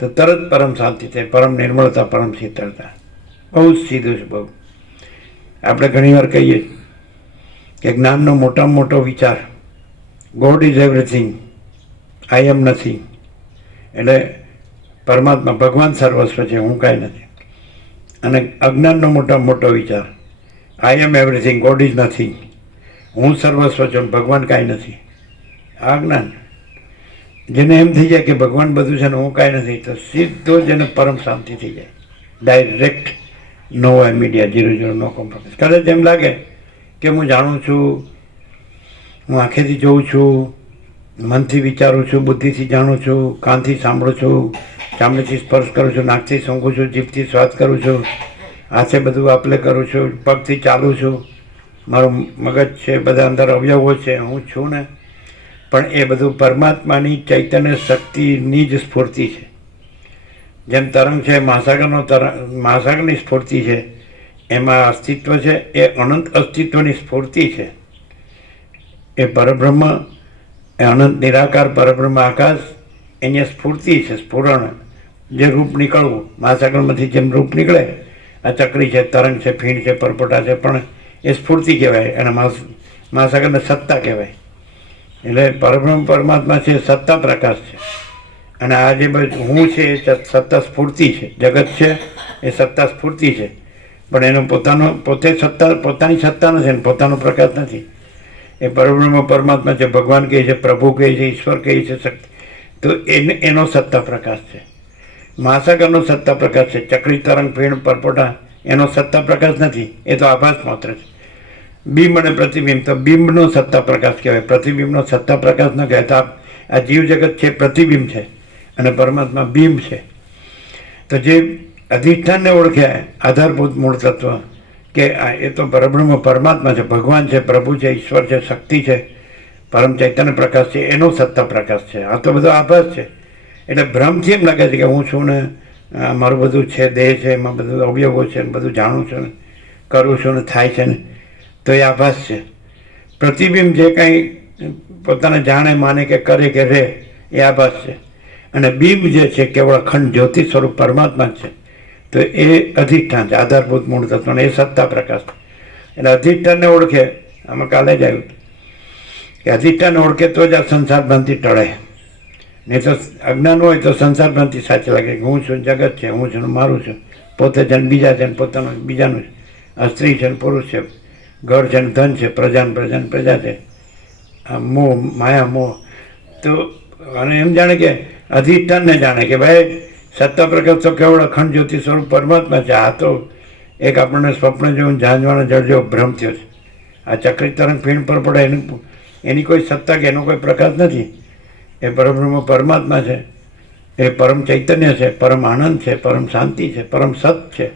તો તરત પરમ શાંતિ છે, પરમ નિર્મળતા, પરમ શીતળતા. બહુ જ સીધું છે, બહુ. આપણે ઘણીવાર કહીએ કે જ્ઞાનનો મોટામાં મોટો વિચાર God is everything, I am nothing. એટલે પરમાત્મા ભગવાન સર્વસ્વ છે, હું કાંઈ નથી. અને અજ્ઞાનનો મોટામાં મોટો વિચાર આઈ એમ એવરીથિંગ, ગોડ ઇઝ નથિંગ, હું સર્વસ્વ છું, ભગવાન કાંઈ નથી. આ જ્ઞાન જેને એમ થઈ જાય કે ભગવાન બધું છે ને હું કાંઈ નથી, તો સીધો જ એને પરમ શાંતિ થઈ જાય. ડાયરેક્ટ, નો મીડિયા, 0 નો કોમ્પ્રોમાઇઝ. કદાચ એમ લાગે કે હું જાણું છું, હું આંખેથી જોઉં છું, મનથી વિચારું છું, બુદ્ધિથી જાણું છું, કાનથી સાંભળું છું, ચામડીથી સ્પર્શ કરું છું, નાકથી સૂંઘું છું, જીભથી સ્વાદ કરું છું, હાથે બધું આપલે કરું છું, પગથી ચાલું છું, મારું મગજ છે, બધા અંદર અવયવો છે, હું છું ને. પણ એ બધું પરમાત્માની ચૈતન્ય શક્તિની જ સ્ફૂર્તિ છે. જેમ તરંગ છે, મહાસાગરની સ્ફૂર્તિ છે, એમાં અસ્તિત્વ છે, એ અનંત અસ્તિત્વની સ્ફૂર્તિ છે. એ પરબ્રહ્મ, એ અનંત નિરાકાર પરબ્રહ્મ આકાશ, એની સ્ફૂર્તિ છે, સ્ફુરણ. જે રૂપ નીકળવું, મહાસાગરમાંથી જેમ રૂપ નીકળે, આ ચક્રી છે, તરંગ છે, ફીણ છે, પરપોટા છે, પણ એ સ્ફૂર્તિ કહેવાય, અને મહાસાગરને સત્તા કહેવાય. એટલે પરબ્રહ્મ પરમાત્મા છે, સત્તા પ્રકાશ છે. અને આ જે હું છે એ સત્તા સ્ફૂર્તિ છે. જગત છે એ સત્તા સ્ફૂર્તિ છે, પણ એનો પોતે સત્તા, પોતાની સત્તા નથી, અને પોતાનો પ્રકાશ નથી. એ પરબ્રહ્મ પરમાત્મા છે, ભગવાન કહે છે, પ્રભુ કહે છે, ઈશ્વર કહે છે, શક્તિ. તો એનો સત્તા પ્રકાશ છે. મહાસાગરનો સત્તા પ્રકાશ છે. ચક્રી, તરંગ, ફીણ, પરપોટા એનો સત્તા પ્રકાશ નથી, એ તો આભાસ માત્ર છે. બિંબ અને પ્રતિબિંબ, તો બિંબનો સત્તા પ્રકાશ કહેવાય, પ્રતિબિંબનો સત્તા પ્રકાશ ન કહેવાય. તો આ જીવ જગત છે પ્રતિબિંબ છે, અને પરમાત્મા બિંબ છે. તો જે અધિષ્ઠાનને ઓળખ્યા, આધારભૂત મૂળ તત્વ, કે એ તો પરબ્રહ્મ પરમાત્મા છે, ભગવાન છે, પ્રભુ છે, ઈશ્વર છે, શક્તિ છે, પરમ ચૈતન્ય પ્રકાશ છે, એનો સત્તા પ્રકાશ છે. આ તો બધો આભાસ છે. એટલે ભ્રમથી એમ લાગે છે કે હું છું ને, મારું બધું છે, દેહ છે, એમાં બધું અવયવો છે, બધું જાણું છું ને, કરું છું ને, થાય છે ને, તો એ આભાસ છે. પ્રતિબિંબ જે કાંઈ પોતાને જાણે, માને કે કરે કે રહે, એ આભાસ છે. અને બિંબ જે છે કેવળ અખંડ જ્યોતિ સ્વરૂપ પરમાત્મા છે, તો એ અધિષ્ઠાન છે, આધારભૂત મૂળ તત્વ, એ સત્તા પ્રકાશ. એટલે અધિષ્ઠાનને ઓળખે, આમાં કાલે જ આવ્યું કે અધિષ્ઠાનને ઓળખે તો જ આ સંસાર ભ્રાંતિ ટળે. નહીં તો અજ્ઞાન હોય તો સંસાર ભ્રાંતિ સાચી લાગે કે હું છું, જગત છે, હું છું, મારું છું, પોતે છે, બીજા છે, પોતાનું બીજાનું છે, આ સ્ત્રી છે, પુરુષ છે, ઘર છે, ધન છે, પ્રજા છે, આ મોહ, માયા, મોહ. તો અને એમ જાણે કે અધિષ્ઠાનને જાણે કે ભાઈ સત્તા પ્રકાશ તો કેવળ અખંડ જ્યોતિ સ્વરૂપ પરમાત્મા છે. આ તો એક આપણને સ્વપ્ન જેવું ઝાંઝવાનો જળ જેવો ભ્રમ થયો છે. આ ચક્રી, તરંગ, ફીણ, પર પડે એની કોઈ સત્તા કે એનો કોઈ પ્રકાશ નથી. એ પરબ્રહ્મ પરમાત્મા છે, એ પરમ ચૈતન્ય છે, પરમ આનંદ છે, પરમ શાંતિ છે, પરમ સત છે.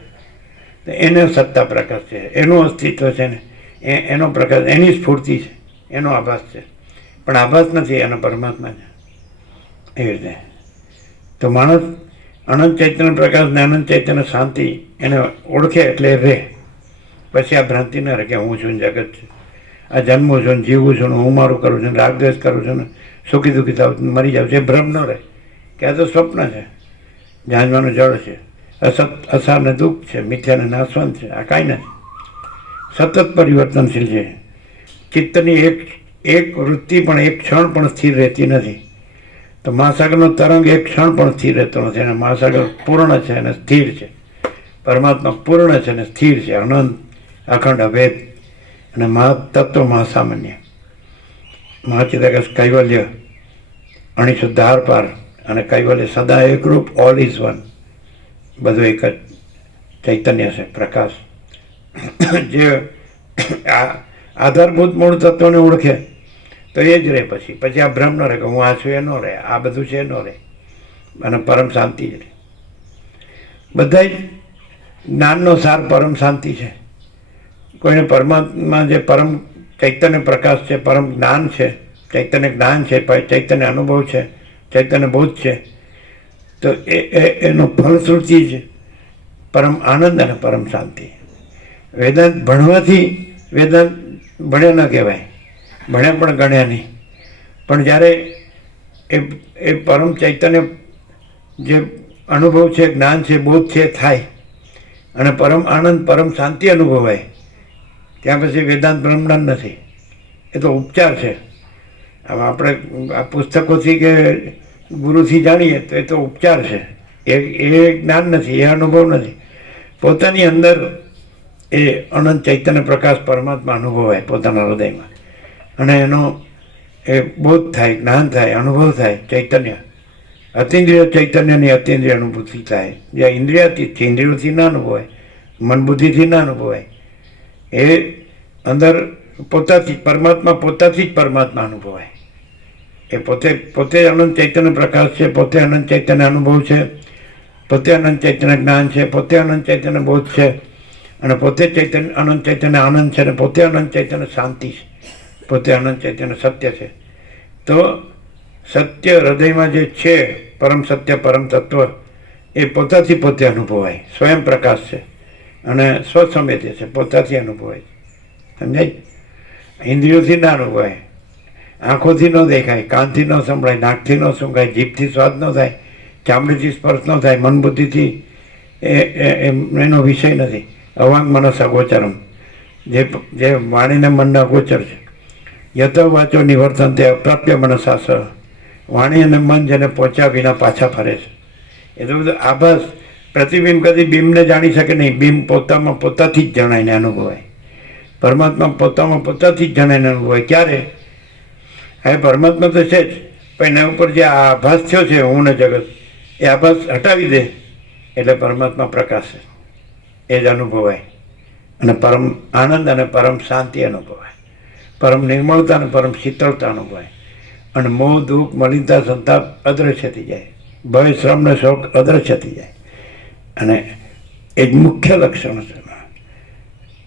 એને સત્તા પ્રકાશ છે, એનું અસ્તિત્વ છે ને, એનો પ્રકાશ, એની સ્ફૂર્તિ છે, એનો આભાસ છે. પણ આભાસ નથી, એનો પરમાત્મા છે. એવી રીતે તો માણસ અનંત ચૈતન્ય પ્રકાશ ને અનંત ચૈતન્ય શાંતિ એને ઓળખે એટલે રહે. પછી આ ભ્રાંતિ ન રહે કે હું છું, જગત છે, આ જન્મું છું, જીવું છું, હું મારું કરું છું, રાગદ્વેષ કરું છું, ને સુખી દુઃખી થાવ, મરી જાઉં છું, એ ભ્રમ ન રહે. કે આ તો સ્વપ્ન છે, જાણવાનું જળ છે, અસત અસાર ને દુઃખ છે, મિથ્યા ને નાશવંત છે, આ કાંઈ નથી. સતત પરિવર્તનશીલ છે. ચિત્તની એક વૃત્તિ પણ એક ક્ષણ પણ સ્થિર રહેતી નથી. તો મહાસાગરનો તરંગ એક ક્ષણ પણ સ્થિર રહેતો નથી, અને મહાસાગર પૂર્ણ છે અને સ્થિર છે. પરમાત્મા પૂર્ણ છે અને સ્થિર છે, અનંત, અખંડ, અભેદ અને મહાતત્વ, મહાસામાન્ય, મહાચિદાકાશ, કૈવલ્ય, અણિશુદ્ધ આર પાર અને કૈવલ્ય સદા એકરૂપ, ઓલ ઇઝ વન. બધું એક જ ચૈતન્ય છે, પ્રકાશ. જે આધારભૂત મૂળ તત્વને ઓળખે તો એ જ રહે. પછી આ ભ્રમ ન રહે કે હું આ છું, એ ન રહે, આ બધું છે એ ન રહે, અને પરમ શાંતિ જ રહે. બધા જ જ્ઞાનનો સાર પરમ શાંતિ છે. કોઈને પરમાત્મા જે પરમ ચૈતન્ય પ્રકાશ છે, પરમ જ્ઞાન છે, ચૈતન્ય જ્ઞાન છે, ચૈતન્ય અનુભવ છે, ચૈતન્ય બોધ છે, તો એનો ફલશ્રુતિ જ પરમ આનંદ અને પરમ શાંતિ. વેદાંત ભણવાથી વેદાંત ભણ્યા ન કહેવાય, ભણ્યા પણ ગણ્યા નહીં. પણ જ્યારે એ પરમ ચૈતન્ય જે અનુભવ છે, જ્ઞાન છે, બોધ છે થાય અને પરમ આનંદ, પરમ શાંતિ અનુભવાય, ત્યાં પછી વેદાંત બ્રહ્મજ્ઞાન નથી, એ તો ઉપચાર છે. હવે આપણે આ પુસ્તકોથી કે ગુરુથી જાણીએ તો એ તો ઉપચાર છે, એ જ્ઞાન નથી, એ અનુભવ નથી. પોતાની અંદર એ અનંત ચૈતન્ય પ્રકાશ પરમાત્મા અનુભવાય પોતાના હૃદયમાં, અને એનો એ બોધ થાય, જ્ઞાન થાય, અનુભવ થાય. ચૈતન્ય, અતિન્દ્રિય ચૈતન્યની અતિન્દ્રિય અનુભૂતિ થાય, જે ઇન્દ્રિયાતીત છે, ઇન્દ્રિયોથી ના અનુભવાય, મન બુદ્ધિથી ના અનુભવાય. એ અંદર પોતાથી જ પરમાત્મા અનુભવાય. એ પોતે અનંત ચૈતન્ય પ્રકાશ છે, પોતે અનંત ચૈતન્ય અનુભવ છે, પોતે અનંત ચૈતન્ય જ્ઞાન છે, પોતે અનંત ચૈતન્ય બોધ છે, અને પોતે અનંત ચૈતન્ય આનંદ છે, અને પોતે અનંત ચૈતન્ય શાંતિ છે, પોતે અનંત ચૈતન્ય સત્ય છે. તો સત્ય હૃદયમાં જે છે, પરમ સત્ય, પરમ તત્વ, એ પોતાથી પોતે અનુભવાય, સ્વયં પ્રકાશ છે અને સ્વસંવેદ્ય છે, પોતાથી અનુભવાય. સમજાય? ઇન્દ્રિયોથી ના અનુભવાય, આંખોથી ન દેખાય, કાનથી ન સંભળાય, નાકથી ન સૂંઘાય, જીભથી સ્વાદ ન થાય, ચામડીથી સ્પર્શ ન થાય, મન બુદ્ધિથી એનો વિષય નથી. અવાંગ મનસ અગોચરમ, જે વાણીને મનના અગોચર છે. યત વાચો નિવર્તન તે અપ્રાપ્ય મનસાસ, વાણી અને મન જેને પહોંચ્યા વિના પાછા ફરે છે. એ તો બધું આભાસ. પ્રતિબિંબ કદી બિંબને જાણી શકે નહીં, બિંબ પોતામાં પોતાથી જ જણાઈને અનુભવાય. પરમાત્મા પોતામાં પોતાથી જ જણાઈને અનુભવાય. ક્યારે? હવે પરમાત્મા તો છે જ, પણ એના ઉપર જે આભાસ થયો છે, હું ને જગત, એ આભાસ હટાવી દે એટલે પરમાત્મા પ્રકાશ છે, એ જ અનુભવાય. અને પરમ આનંદ અને પરમ શાંતિ અનુભવાય, પરમ નિર્મળતા અને પરમ શીતળતા અનુભવાય. અને મોહ, દુઃખ, મલિનતા, સંતાપ અદ્રશ્ય થઈ જાય, ભય, શ્રમ ને શોક અદ્રશ્ય થઈ જાય. અને એ જ મુખ્ય લક્ષણ છે,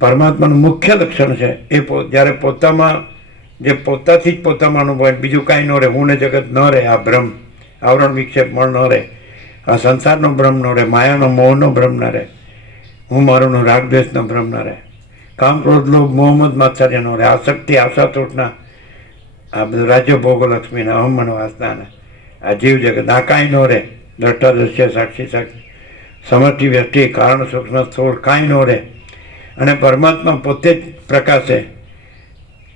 પરમાત્માનું મુખ્ય લક્ષણ છે. એ જ્યારે પોતામાં, જે પોતાથી જ પોતામાં અનુભવાય, બીજું કાંઈ ન રહે, હું ને જગત ન રહે, આ ભ્રમ, આવરણ વિક્ષેપ ન રહે, આ સંસારનો ભ્રમ ન રહે, માયાનો મોહનો ભ્રમ ન રહે, હું મારુંનો રાગદ્વેષનો ભ્રમ ન રહે, કામ, ક્રોધ, લોભ, મોહમ્મદ, માત્સર્ય ન રહે, આસક્તિ, આશા, તૃષ્ણા, આ બધું રાજ્ય, ભોગો, લક્ષ્મીના, અહમ, મનો, વાસનાના, આ જીવ જગત, આ કાંઈ ન રહે, દ્રષ્ટા, દ્રશ્ય, સાક્ષી, સાક્ષી, સમષ્ટિ, વ્યષ્ટિ, કારણ, સૂક્ષ્મ, સ્થૂળ, કાંઈ ન રહે, અને પરમાત્મા પોતે જ પ્રકાશે.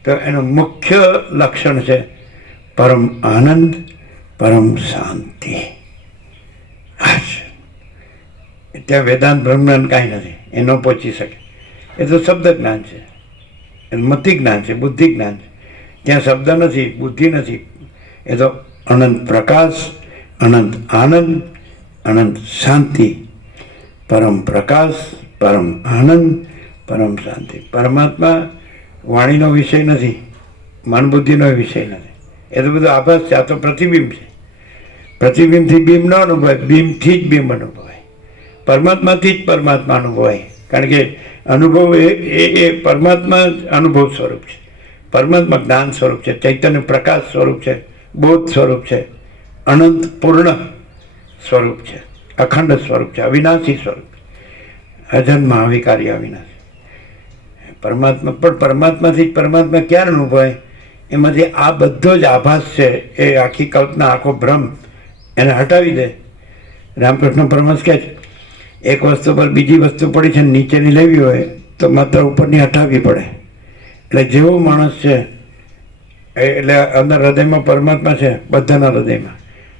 તો એનું મુખ્ય લક્ષણ છે પરમ આનંદ, પરમ શાંતિ. ત્યાં વેદાંત બ્રહ્મજ્ઞાન કાંઈ નથી, એ ન પહોંચી શકે. એ તો શબ્દ જ્ઞાન છે, મતિ જ્ઞાન છે, બુદ્ધિ જ્ઞાન છે. ત્યાં શબ્દ નથી, બુદ્ધિ નથી, એ તો અનંત પ્રકાશ, અનંત આનંદ, અનંત શાંતિ. પરમ પ્રકાશ, પરમ આનંદ, પરમ શાંતિ. પરમાત્મા વાણીનો વિષય નથી, મન બુદ્ધિનો વિષય નથી. એ તો બધું આભાસ છે, આ તો પ્રતિબિંબ છે. પ્રતિબિંબથી બિંબ ન અનુભવાય, બિંબથી જ બિંબ અનુભવાય, પરમાત્માથી જ પરમાત્મા અનુભવાય. કારણ કે અનુભવ એ પરમાત્મા અનુભવ સ્વરૂપ છે, પરમાત્મા જ્ઞાન સ્વરૂપ છે, ચૈતન્ય પ્રકાશ સ્વરૂપ છે, બોધ સ્વરૂપ છે, અનંત પૂર્ણ સ્વરૂપ છે, અખંડ સ્વરૂપ છે, અવિનાશી સ્વરૂપ છે, અજન્મ, અવિકારી, અવિનાશી પરમાત્મા. પણ પરમાત્માથી જ પરમાત્મા ક્યારે અનુભવાય? એમાંથી આ બધો જ આભાસ છે, એ આખી કલ્પના, આખો ભ્રમ, એને હટાવી દે. રામકૃષ્ણ પરમહંસ કહે છે એક વસ્તુ પર બીજી વસ્તુ પડી છે ને નીચેની લેવી હોય તો માત્ર ઉપરની હટાવવી પડે. એટલે જેવો માણસ છે એટલે અંદર હૃદયમાં પરમાત્મા છે, બધાના હૃદયમાં.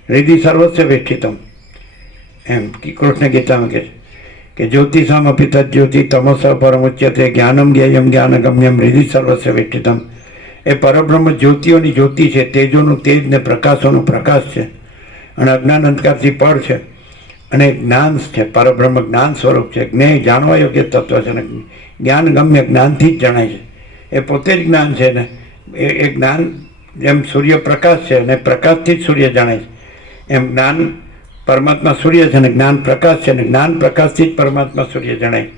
હૃદય સર્વસ્વ વેષ્ટિતમ, એમ કૃષ્ણ ગીતામાં કહે છે કે જ્યોતિષામપી તજ્જ્યોતિ તમસ પરમુચ્યતે જ્ઞાનમ જ્ઞેયમ જ્ઞાનગમ્યમ હૃદય સર્વસ્વ વેષ્ટિતમ. એ પરબ્રહ્મ જ્યોતિઓની જ્યોતિ છે, તેજોનું તેજ ને પ્રકાશોનું પ્રકાશ છે, અને અજ્ઞાન અંધકારથી પર છે, અને જ્ઞાન છે. પરબ્રહ્મ જ્ઞાન સ્વરૂપ છે, જ્ઞેય જાણવા યોગ્ય તત્વ છે, અને જ્ઞાન ગમ્ય જ્ઞાનથી જ જણાય છે. એ પોતે જ જ્ઞાન છે ને એ જ્ઞાન જેમ સૂર્ય પ્રકાશ છે અને પ્રકાશથી જ સૂર્ય જણાય છે, એમ જ્ઞાન પરમાત્મા સૂર્ય છે અને જ્ઞાન પ્રકાશ છે, અને જ્ઞાન પ્રકાશથી જ પરમાત્મા સૂર્ય જણાય.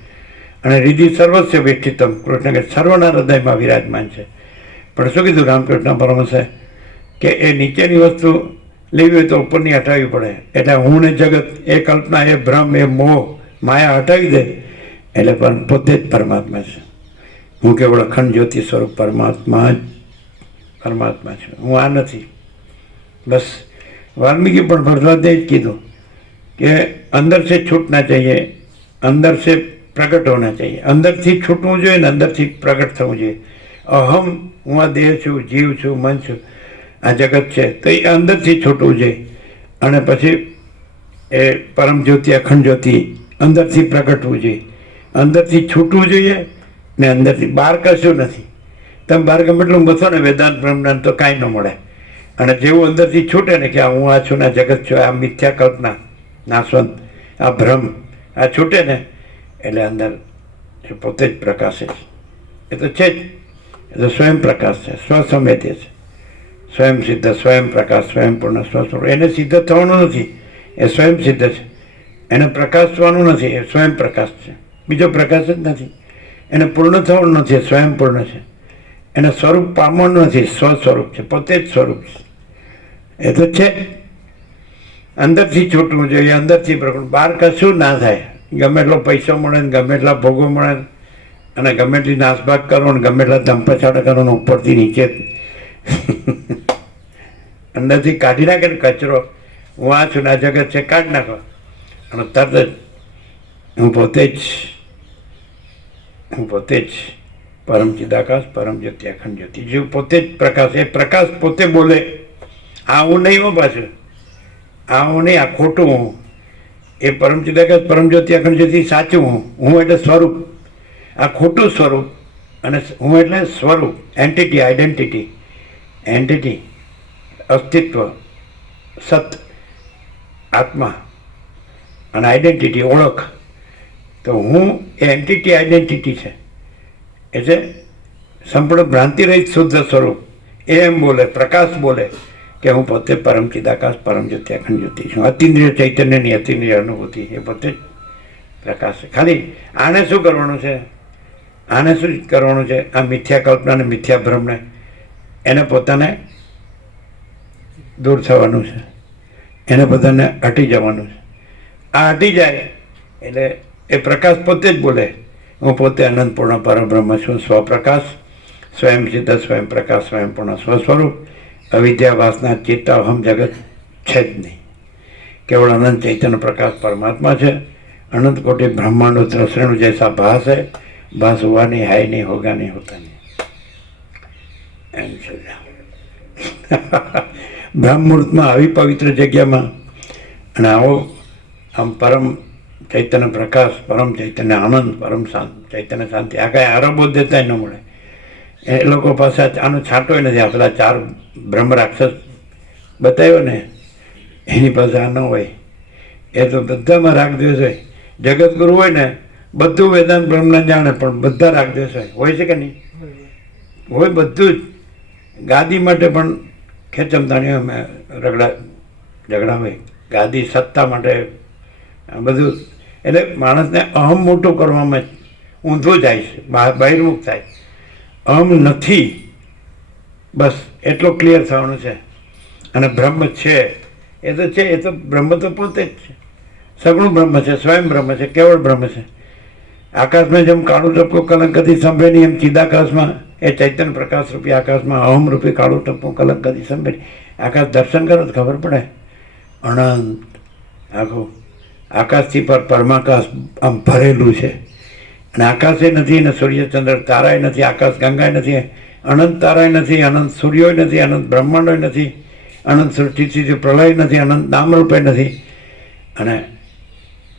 અને હૃદય સર્વસ્વ વેષ્ટિતમ, કૃષ્ણ કે સર્વના હૃદયમાં વિરાજમાન છે. પણ શું કીધું રામકૃષ્ણ પરમહંસે કે એ નીચેની વસ્તુ લેવી હોય તો ઉપરની હટાવવી પડે. એટલે હું ને જગત, એ કલ્પના, એ ભ્રમ, એ મોહ, માયા હટાવી દે એટલે પણ પોતે જ પરમાત્મા છે. હું કેવળ અખંડ જ્યોતિ સ્વરૂપ પરમાત્મા જ પરમાત્મા છું, હું આ નથી. બસ વાલ્મીકી પણ ભરદ્વાજે જ કીધું કે અંદર से छूटना चाहिए, अंदर से प्रकट होना चाहिए. અંદરથી છૂટવું જોઈએ ને અંદરથી પ્રગટ થવું જોઈએ. અહમ, હું આ દેહ છું, જીવ છું, મન છું, આ જગત છે, તો એ અંદરથી છૂટવું જોઈએ. અને પછી એ પરમ જ્યોતિ, અખંડ જ્યોતિ અંદરથી પ્રગટવું જોઈએ, અંદરથી છૂટવું જોઈએ ને અંદરથી. બહાર કશું નથી. તમે બહાર ગમે એટલું બસો ને વેદાંત બ્રહ્માંડ તો કાંઈ ન મળે. અને જેવું અંદરથી છૂટે ને કે આ હું આ છું ને જગત છું, આ મિથ્યા કલ્પના, નાશવંત, આ ભ્રમ, આ છૂટે ને એટલે અંદર એ પોતે જ પ્રકાશે છે. એ તો છે જ, એ તો સ્વયં પ્રકાશ છે, સ્વસંવેદ્ય છે, સ્વયં સિદ્ધ, સ્વયં પ્રકાશ, સ્વયં પૂર્ણ, સ્વસ્વરૂપ. એને સિદ્ધ થવાનું નથી, એ સ્વયં સિદ્ધ છે. એને પ્રકાશવાનું નથી, એ સ્વયં પ્રકાશ છે, બીજો પ્રકાશ જ નથી. એને પૂર્ણ થવાનું નથી, એ સ્વયં પૂર્ણ છે. એને સ્વરૂપ પામવાનું નથી, સ્વ સ્વરૂપ છે, પોતે જ સ્વરૂપ છે. એ તો છે અંદરથી છૂટવું જોઈએ, અંદરથી પ્રગટ. બહાર કશું ના થાય. ગમે એટલો પૈસો મળે ને ગમે એટલા ભોગો મળે અને ગમે એટલી નાસભાગ કરો ને ગમે એટલા ધમપછાડા કરો ને ઉપરથી નીચે અંદરથી કાઢી નાખે ને કચરો, હું આ છું ને આ જગત છે, કાઢી નાખો અને તરત જ હું પોતે જ પરમ ચિદાકાશ, પરમ જ્યોતિ, અખંડ જ્યોતિ, જે પોતે જ પ્રકાશ. એ પ્રકાશ પોતે બોલે, આ હું નહીં હો, પાછું આ હું નહીં, આ ખોટું હું. એ પરમ ચિદાકાશ, પરમ જ્યોતિ, અખંડ જ્યોતિ સાચું હું. હું એટલે સ્વરૂપ, આ ખોટું સ્વરૂપ. અને હું એટલે સ્વરૂપ, એન્ટિટી, આઈડેન્ટિટી, એન્ટિટી, અસ્તિત્વ, સત, આત્મા, અને આઈડેન્ટિટી, ઓળખ. તો હું એ એન્ટિટી, આઈડેન્ટિટી છે. એટલે સંપૂર્ણ ભ્રાંતિરહિત શુદ્ધ સ્વરૂપ. એ એમ બોલે, પ્રકાશ બોલે કે હું પોતે પરમ ચિદાકાશ, પરમ જ્યોતિ, અખંડ જ્યોતિ છું. અતિન્દ્રિય ચૈતન્યની અતિન્દ્રિય અનુભૂતિ એ પોતે જ પ્રકાશ છે. ખાલી આને શું કરવાનું છે? આને શું કરવાનું છે? આ મિથ્યા કલ્પનાને, મિથ્યા ભ્રમને, એને પોતાને દૂર થવાનું છે, એને પોતાને હટી જવાનું છે. આ હટી જાય એટલે એ પ્રકાશ પોતે જ બોલે, હું પોતે અનંતપૂર્ણ પરબ્રહ્મ છું, સ્વપ્રકાશ, સ્વયં સિદ્ધ, સ્વયં પ્રકાશ, સ્વયં પૂર્ણ, સ્વસ્વરૂપ. અવિદ્યા, વાસના, ચિત્ત, અહમ જગત છે જ નહીં. केवल अनंत चैतन्य प्रकाश परमात्मा है। अनंत कोटि ब्रह्मांड त्रिश्रेणु जैसा भास है, भास हुआ नहीं, है नहीं, होगा नहीं, होता नहीं। ब्रह्म मुहूर्त में आई पवित्र जगह में आओ हम परम चैतन्य प्रकाश, परम चैतन्य आनंद, परम शांत चैतन्य शांति आ कई आरोपो देता न मळे। ए लोको पासे आनो छाटो नहीं। आ पेला 4 ब्रह्म राक्षस बताव्यो ने एनी पासे आ न होय। ए तो बधामां राग द्वेष होय। जगत गुरु होय ने बधुं वेदांत ब्रह्म न जाणे पण बधा राग द्वेष होय छे के नहीं होय? बधुं ज गादी माटे पण खेचमताणी रगड़ा झगड़ा होय, गादी सत्ता माटे बधुं। एटले माणसने अहम मोटो करवामां ऊंधो जाय छे, बहिर्मुख थाय। अहम नथी, बस एटलो क्लियर थवानुं छे। अने ब्रह्म छे ए तो छे, ए तो ब्रह्म तो पोते ज छे। सगुण ब्रह्म छे, स्वयं ब्रह्म छे, केवल ब्रह्म छे। आकाश में जेम काळो टपको कलंक कदी संभे नहीं, एम चिदाकाश में ए चैतन्य प्रकाश रूपी आकाश में अहम रूपी काळो टपको कलंक कदी संभे नहीं। आकाश दर्शन करो तो खबर पड़े। અનંત આખું આકાશથી પર પરમાકાશ આમ ભરેલું છે. અને આકાશે નથી ને સૂર્યચંદ્ર તારાય નથી, આકાશ ગંગાય નથી, અનંત તારાય નથી, અનંત સૂર્યોય નથી, અનંત બ્રહ્માંડોય નથી, અનંત સૃષ્ટિથી પ્રલય નથી, અનંત નામરૂપે નથી. અને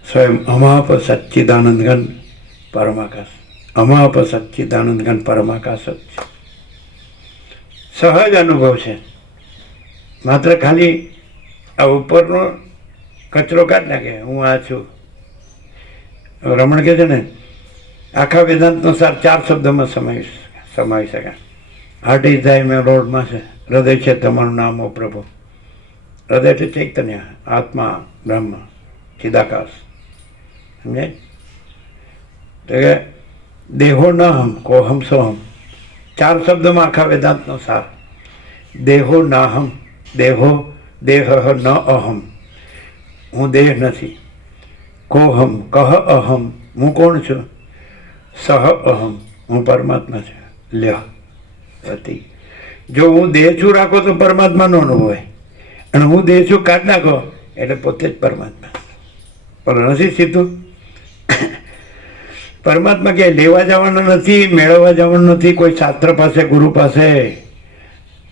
સ્વયં અમાપ સચ્ચિદાનંદ ઘન પરમાકાશ, અમાપ સચ્ચિદાનંદ ઘન પરમાકાશ જ છે. સહજ અનુભવ છે. માત્ર ખાલી આ ઉપરનો કચરો કાઢ નાખે, હું આ છું. રમણ કહે છે ને, આખા વેદાંતનો સાર 4 શબ્દોમાં સમાવી શકાય. હાર્ટ ઇઝ ધાય મેં રોડમાં છે, હૃદય છે તમારું નામ ઓ પ્રભુ. હૃદય એટલે ચૈતન્ય, આત્મા, બ્રહ્મ, ચિદાકાશ. સમજાય? તો કે દેહો ન હમ કો હમ સો હમ. 4 શબ્દોમાં આખા વેદાંતનો સાર. દેહો નાહમ, દેહો દેહ ન અહમ, હું દેહ નથી. કોહમ કહ અહમ, હું કોણ છું? સહ અહમ, હું પરમાત્મા છું. લ્ય પતિ. જો હું દેહ છું રાખો તો પરમાત્માનો અનુભવ હોય, અને હું દેહ છું કાઢ નાખો એટલે પોતે જ પરમાત્મા. પણ નથી સીધું. પરમાત્મા ક્યાંય લેવા જવાનું નથી, મેળવવા જવાનું નથી કોઈ શાસ્ત્ર પાસે, ગુરુ પાસે.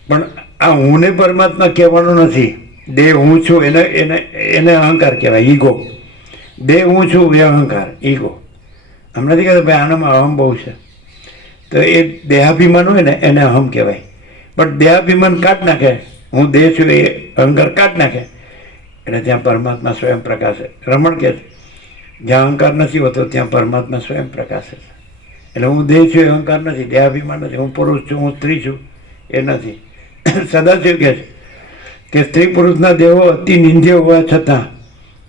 પણ આ હુંને પરમાત્મા કહેવાનું નથી. દેહ હું છું એને એને એને અહંકાર કહેવાય, ઈગો. દેહ હું છું એ અહંકાર, ઈગો. આમ નથી કહેતા ભાઈ આનામાં અહમ બહુ છે, તો એ દેહાભિમાન હોય ને એને અહમ કહેવાય. પણ દેહાભિમાન કાઢ નાખે, હું દેહ છું એ અહંકાર કાઢ નાખે એટલે ત્યાં પરમાત્મા સ્વયં પ્રકાશે. રમણ કહે છે જ્યાં અહંકાર નથી હોતો ત્યાં પરમાત્મા સ્વયં પ્રકાશે છે. એટલે હું દેહ છું એ અહંકાર નથી, દેહાભિમાન નથી. હું પુરુષ છું, હું સ્ત્રી છું એ નથી. સદાશિવ કહે છે કે સ્ત્રી પુરુષના દેહો અતિ નિંદ્ય હોવા છતાં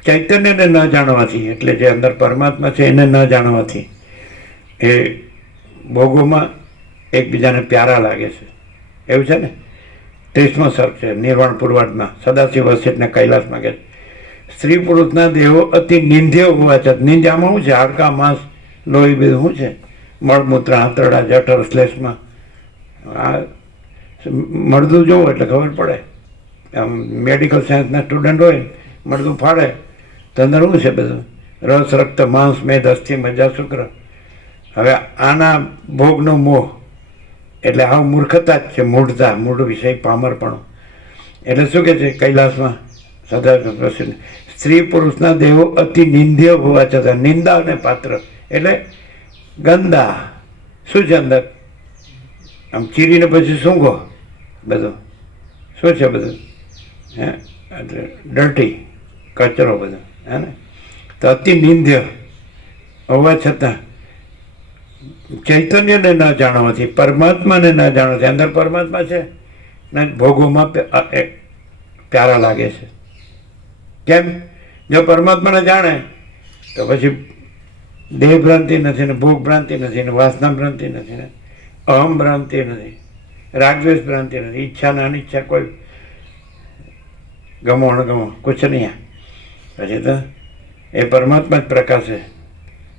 ચૈતન્યને ન જાણવાથી, એટલે જે અંદર પરમાત્મા છે એને ન જાણવાથી એ ભોગોમાં એકબીજાને પ્યારા લાગે છે. એવું છે ને, 30મો સર્ગ છે નિર્વાણ પૂર્વાર્ધમાં, સદાશિવ વસિષ્ઠને કૈલાસમાં કહે સ્ત્રી પુરુષના દેહો અતિ નિંદ્ય હોવા છતાં. નિંદ્યામાં શું છે? હાડકા, માંસ, લોહી, બધું શું છે? મળમૂત્ર, આંતરડા, જઠર, શ્લેષમાં. આ મળદું જોવું એટલે ખબર પડે. આમ મેડિકલ સાયન્સના સ્ટુડન્ટ હોય, મળદું ફાડે તો અંદર શું છે બધું? રસ, રક્ત, માંસ, મેદ, અસ્થિ, મજ્જા, શુક્ર. હવે આના ભોગનો મોહ એટલે હાવ મૂર્ખતા જ છે, મૂઢતા, મૂઢ વિષય, પામરપણું. એટલે શું કહે છે કૈલાસમાં સદા પ્રસિદ્ધ, સ્ત્રી પુરુષના દેહો અતિ નિંદ્ય હોવા છતાં, નિંદા અને પાત્ર એટલે ગંદા. શું છે અંદર? આમ ચીરીને પછી સૂંઘો બધું, શું છે બધું? હે ડર્ટી, કચરો બધો, હે ને? તો અતિ નિંદ્ય હોવા છતાં ચૈતન્યને ન જાણવાથી, પરમાત્માને ન જાણવાથી, અંદર પરમાત્મા છે ને ભોગોમાં પ્યારા લાગે છે. કેમ? જો પરમાત્માને જાણે તો પછી દેહ ભ્રાંતિ નથી ને, ભોગ ભ્રાંતિ નથી ને, વાસના ભ્રાંતિ નથી ને, અહમ ભ્રાંતિ નથી, રાગદ્વેષ ભ્રાંતિ નથી, ઈચ્છા ને અનિચ્છા કોઈ ગમો અણગમો કુછ નહીં. પછી તો એ પરમાત્મા જ પ્રકાશે.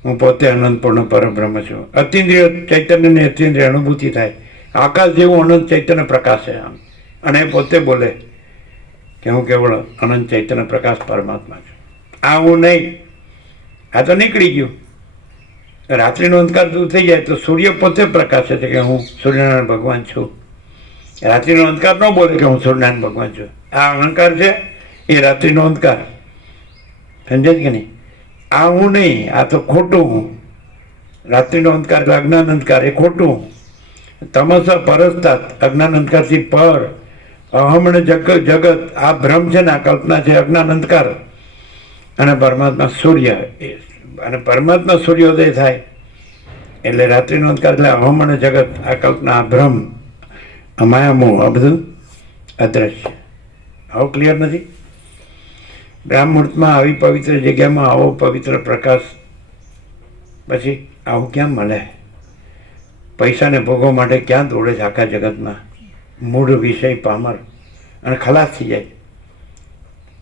હું પોતે અનંતપૂર્ણ પરબ્રહ્મ છું. અતિન્દ્રિય ચૈતન્યની અતિન્દ્રિય અનુભૂતિ થાય. આકાશ જેવું અનંત ચૈતન્ય પ્રકાશે આમ, અને એ પોતે બોલે કે હું કેવળ અનંત ચૈતન્ય પ્રકાશ પરમાત્મા છું. આ હું નહીં, આ તો નીકળી ગયું. રાત્રિનો અંધકાર દૂર થઈ જાય તો સૂર્ય પોતે પ્રકાશે છે કે હું સૂર્યનારાયણ ભગવાન છું. રાત્રિનો અંધકાર ન બોલે કે હું સૂર્યનારાયણ ભગવાન છું. આ અહંકાર છે એ રાત્રિનો અંધકાર. સમજાય કે નહીં? આ હું નહીં, આ તો ખોટું હું. રાત્રિનો અંધકાર એટલે અજ્ઞાન અંધકાર, એ ખોટું. તમસ પરસ્તાત, અજ્ઞાન અંધકારથી પર. અહમ અને જગત આ ભ્રમ છે ને, આ કલ્પના છે, અજ્ઞાન અંધકાર. અને પરમાત્મા સૂર્ય, અને પરમાત્મા સૂર્યોદય થાય એટલે રાત્રિનો અંધકાર એટલે અહમ અને જગત, આ કલ્પના, આ ભ્રમ, આ માયામોહ, આ બધું અદ્રશ્ય. આવું ક્લિયર નથી? બ્રાહ્મણમાં આવી પવિત્ર જગ્યામાં આવો પવિત્ર પ્રકાશ પછી આવું ક્યાં મળે? પૈસાને ભોગવવા માટે ક્યાં દોડે છે આખા જગતમાં? મૂળ વિષય પામર, અને ખલાસ થઈ જાય.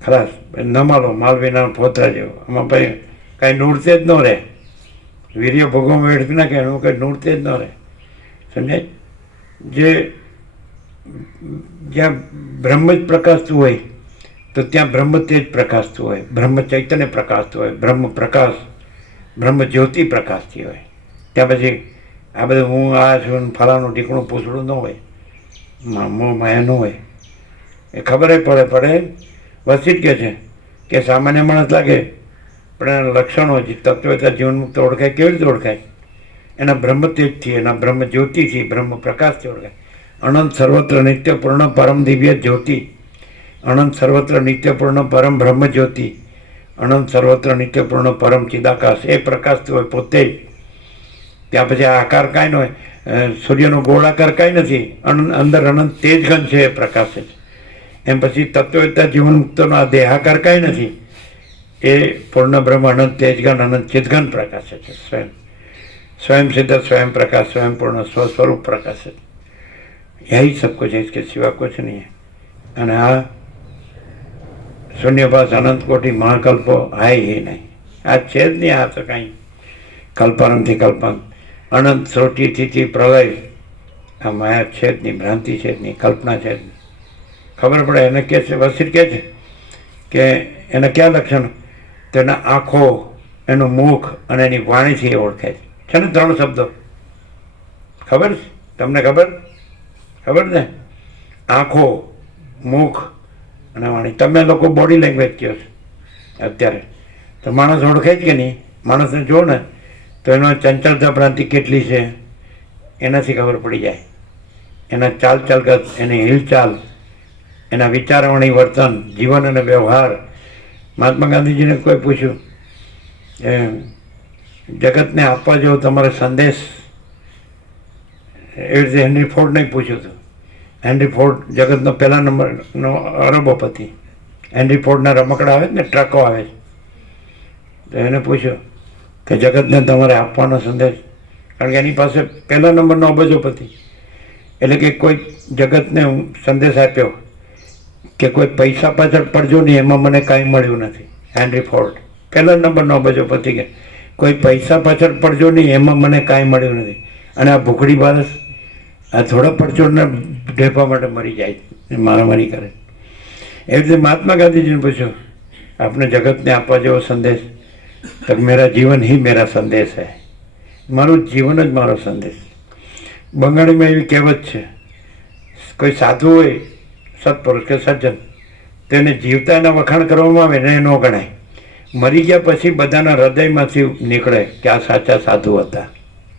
ખલાસ ન માલો માલ વિના ફોતરા જેવો. આમાં ભાઈ કાંઈ નૂરતે જ ન રહે. વીર્ય ભોગવવામાં વેડફી નાખે એનું કંઈ નૂરતે જ ન રહે. સમજાય? જે જ્યાં બ્રહ્મ જ પ્રકાશતું હોય તો ત્યાં બ્રહ્મ તેજ પ્રકાશતું હોય, બ્રહ્મ ચૈતન્ય પ્રકાશતું હોય, બ્રહ્મ પ્રકાશ, બ્રહ્મ જ્યોતિ પ્રકાશતી હોય. ત્યાં પછી આ બધું હું આ છું ને ફલાણું ઢીકણું પૂછડું ન હોય, મોહ માયા ન હોય. એ ખબર પડે. વસિત કહે છે કે સામાન્ય માણસ લાગે પણ એના લક્ષણો તત્વતા જીવનમુક્ત ઓળખાય. કેવી રીતે ઓળખાય? એના બ્રહ્મ તેજથી, એના બ્રહ્મ જ્યોતિથી, બ્રહ્મ પ્રકાશથી ઓળખાય. અનંત સર્વત્ર નિત્યપૂર્ણ પરમ દિવ્ય જ્યોતિ, અનંત સર્વત્ર નિત્યપૂર્ણ પરમ બ્રહ્મ જ્યોતિ, અનંત સર્વત્ર નિત્યપૂર્ણ પરમ ચિદાકાશ, એ પ્રકાશતું હોય પોતે જ. ત્યાં પછી આ આકાર કાંઈ ન હોય, સૂર્યનો ગોળાકાર કાંઈ નથી, અંદર અનંત તેજઘન છે, એ પ્રકાશે છે. એમ પછી તત્વતા જીવનમુક્તનો આ દેહાકાર કાંઈ નથી, એ પૂર્ણ બ્રહ્મ અનંત તેજઘન અનંત ચિદઘન પ્રકાશે છે. स्वयं सिद्ध, स्वयं प्रकाश, स्वयं पूर्ण स्वस्वरूप प्रकाश है. यही सब कुछ है, इसके सिवा कुछ नहीं है. અને આ શૂન્યભાસ અનંત કોટી મહાકલ્પો હાય એ નહીં, આ છે જ નહીં. આ તો કાંઈ કલ્પારંભથી કલ્પાંત, અનંત શ્રોટીથી પ્રલય, આ માયા છે જ નહીં, ભ્રાંતિ છે જ નહીં, કલ્પના છે જ નહીં. ખબર પડે એને કહે છે, વસિત કહે છે કે એના ક્યાં લક્ષણ? તો એના આંખો, એનું મુખ અને એની વાણીથી એ ઓળખાય છે ને. 3 શબ્દો ખબર છે તમને? ખબર ને? આંખો, મુખ અને વાણી. તમે લોકો બોડી લેંગ્વેજ કહો છો અત્યારે, તો માણસ ઓળખાય જ કે નહીં? માણસને જો ને તો એનો ચંચળતા ભ્રાંતિ કેટલી છે એનાથી ખબર પડી જાય. એના ચાલ ચાલગત, એની હિલચાલ, એના વિચારવાણી, વર્તન, જીવન અને વ્યવહાર. મહાત્મા ગાંધીજીને કોઈ પૂછ્યું જગતને આપવા જેવો તમારો સંદેશ, એવી રીતે હેનરી ફોર્ડને પૂછ્યું હતું. હેનરી ફોર્ડ જગતનો પહેલા નંબરનો અરબોપતિ. હેનરી ફોર્ડના રમકડા આવે ને, ટ્રકો આવે છે, તો એને પૂછ્યું કે જગતને તમારે આપવાનો સંદેશ, કારણ કે એની પાસે પહેલા નંબરનો અબજોપતિ. એટલે કે કોઈ જગતને સંદેશ આપ્યો કે કોઈ પૈસા પાછળ પડજો નહીં, એમાં મને કાંઈ મળ્યું નથી. હેનરી ફોર્ડ પહેલા નંબરનો અબજોપતિ કે કોઈ પૈસા પાછળ પડજો નહીં, એમાં મને કાંઈ મળ્યું નથી. અને આ ભૂખડી બારસ આ થોડા પડચોડને ઢેફા માટે મરી જાય, મારામારી કરે. એવી રીતે મહાત્મા ગાંધીજીને પૂછ્યું આપને જગતને આપવા જેવો સંદેશ? તો મેરા જીવન ही मेरा संदेश है, મારું જીવન જ મારો સંદેશ. બંગાળીમાં એવી કહેવત છે, કોઈ સાધુ હોય, સત્પુરુષ કે સજ્જન, તેને જીવતા એના વખાણ કરવામાં આવે ને એ ન ગણાય. મરી ગયા પછી બધાના હૃદયમાંથી નીકળે કે આ સાચા સાધુ હતા,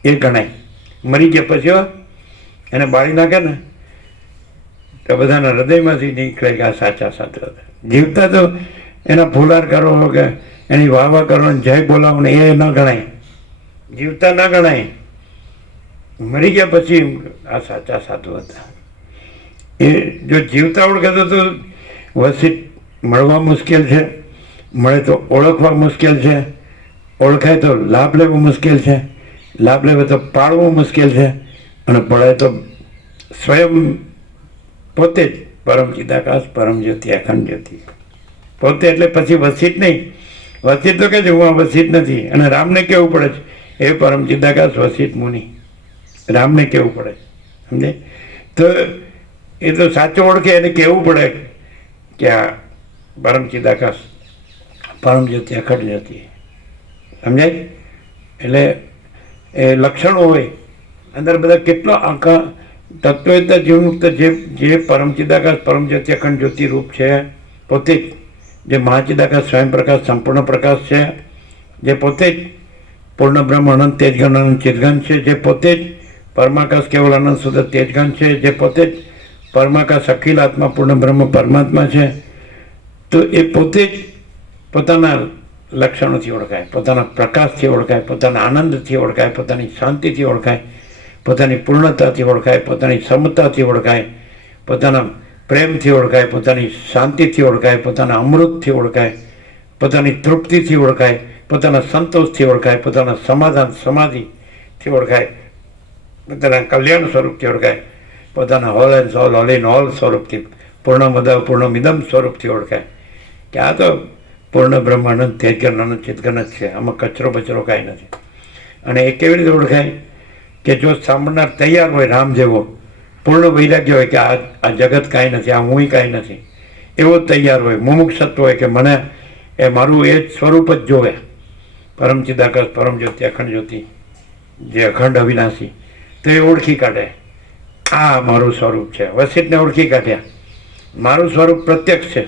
એ ગણાય. મરી ગયા પછી એને બાળી નાખે ને તો બધાના હૃદયમાંથી નીકળે કે આ સાચા સાધુ હતા. જીવતા તો એના ફુલાર કરો કે એની વાહ કરો ને જય બોલાવો ને, એ ન ગણાય, જીવતા ન ગણાય. મરી ગયા પછી આ સાચા સાધુ હતા. એ જો જીવતા ઓળખે તો વસિત મળવા મુશ્કેલ છે, મળે તો ઓળખવા મુશ્કેલ છે, ઓળખાય તો લાભ લેવો મુશ્કેલ છે, લાભ લેવો તો પાળવો મુશ્કેલ છે, અને પડાય તો સ્વયં પોતે જ પરમ ચિદાકાશ, પરમ જ્યોતિ, અખંડ જ્યોતિ પોતે. એટલે પછી વસિત નહીં. વસિત તો કહે છે હું આ વસિત નથી, અને રામને કહેવું પડે છે એ પરમ ચિદાકાશ વસિત મુનિ, રામને કહેવું પડે, સમજે? તો એ તો સાચો ઓળખે એને કહેવું પડે કે આ પરમ ચિદાકાશ, પરમ જ્યોતિ, અખંડ જ્યોતિ, સમજાય? એટલે એ લક્ષણો હોય અંદર બધા. કેટલો આખા તત્વતા જીવનમુક્ત જે પરમ ચિદાકાશ, પરમ જ્યોતિ, અખંડ જ્યોતિ રૂપ છે પોતે જ, જે મહાચિદાકાશ, સ્વયં પ્રકાશ, સંપૂર્ણ પ્રકાશ છે, જે પોતે જ પૂર્ણ બ્રહ્મ અનંત તેજઘન અનંત ચિદઘન છે, જે પોતે જ પરમાકાશ કેવલ અનંત શુદ્ધ તેજઘન છે, જે પોતે જ પરમાકાશ અખિલ આત્મા પૂર્ણ બ્રહ્મ પરમાત્મા છે. તો એ પોતે જ પોતાના લક્ષણોથી ઓળખાય, પોતાના પ્રકાશથી ઓળખાય, પોતાના આનંદથી ઓળખાય, પોતાની શાંતિથી ઓળખાય, પોતાની પૂર્ણતાથી ઓળખાય, પોતાની સમતાથી ઓળખાય, પોતાના પ્રેમથી ઓળખાય, પોતાની શાંતિથી ઓળખાય, પોતાના અમૃતથી ઓળખાય, પોતાની તૃપ્તિથી ઓળખાય, પોતાના સંતોષથી ઓળખાય, પોતાના સમાધાન સમાધિથી ઓળખાય, પોતાના કલ્યાણ સ્વરૂપથી ઓળખાય, પોતાના whole and soul, all in all સ્વરૂપથી, પૂર્ણમદ પૂર્ણમિદમ સ્વરૂપથી ઓળખાય કે આ તો પૂર્ણ બ્રહ્મ અનંત તેજઘન અનંત ચિદઘન જ છે, આમાં કચરો બચરો કાંઈ નથી. અને એ કેવી રીતે ઓળખાય? કે જો સાંભળનાર તૈયાર હોય, રામ જેવો પૂર્ણ વૈરાગ્ય હોય કે આ જગત કાંઈ નથી, આ હું કાંઈ નથી, એવો તૈયાર હોય, મુમુક્ષત્વ હોય કે મને એ મારું એ જ સ્વરૂપ જ જોવે. પરમ ચિદાકાશ પરમ જ્યોતિ અખંડ જ્યોતિ જે અખંડ અવિનાશી, તો એ ઓળખી કાઢે આ મારું સ્વરૂપ છે. વસિષ્ઠને ઓળખી કાઢ્યા, મારું સ્વરૂપ પ્રત્યક્ષ છે.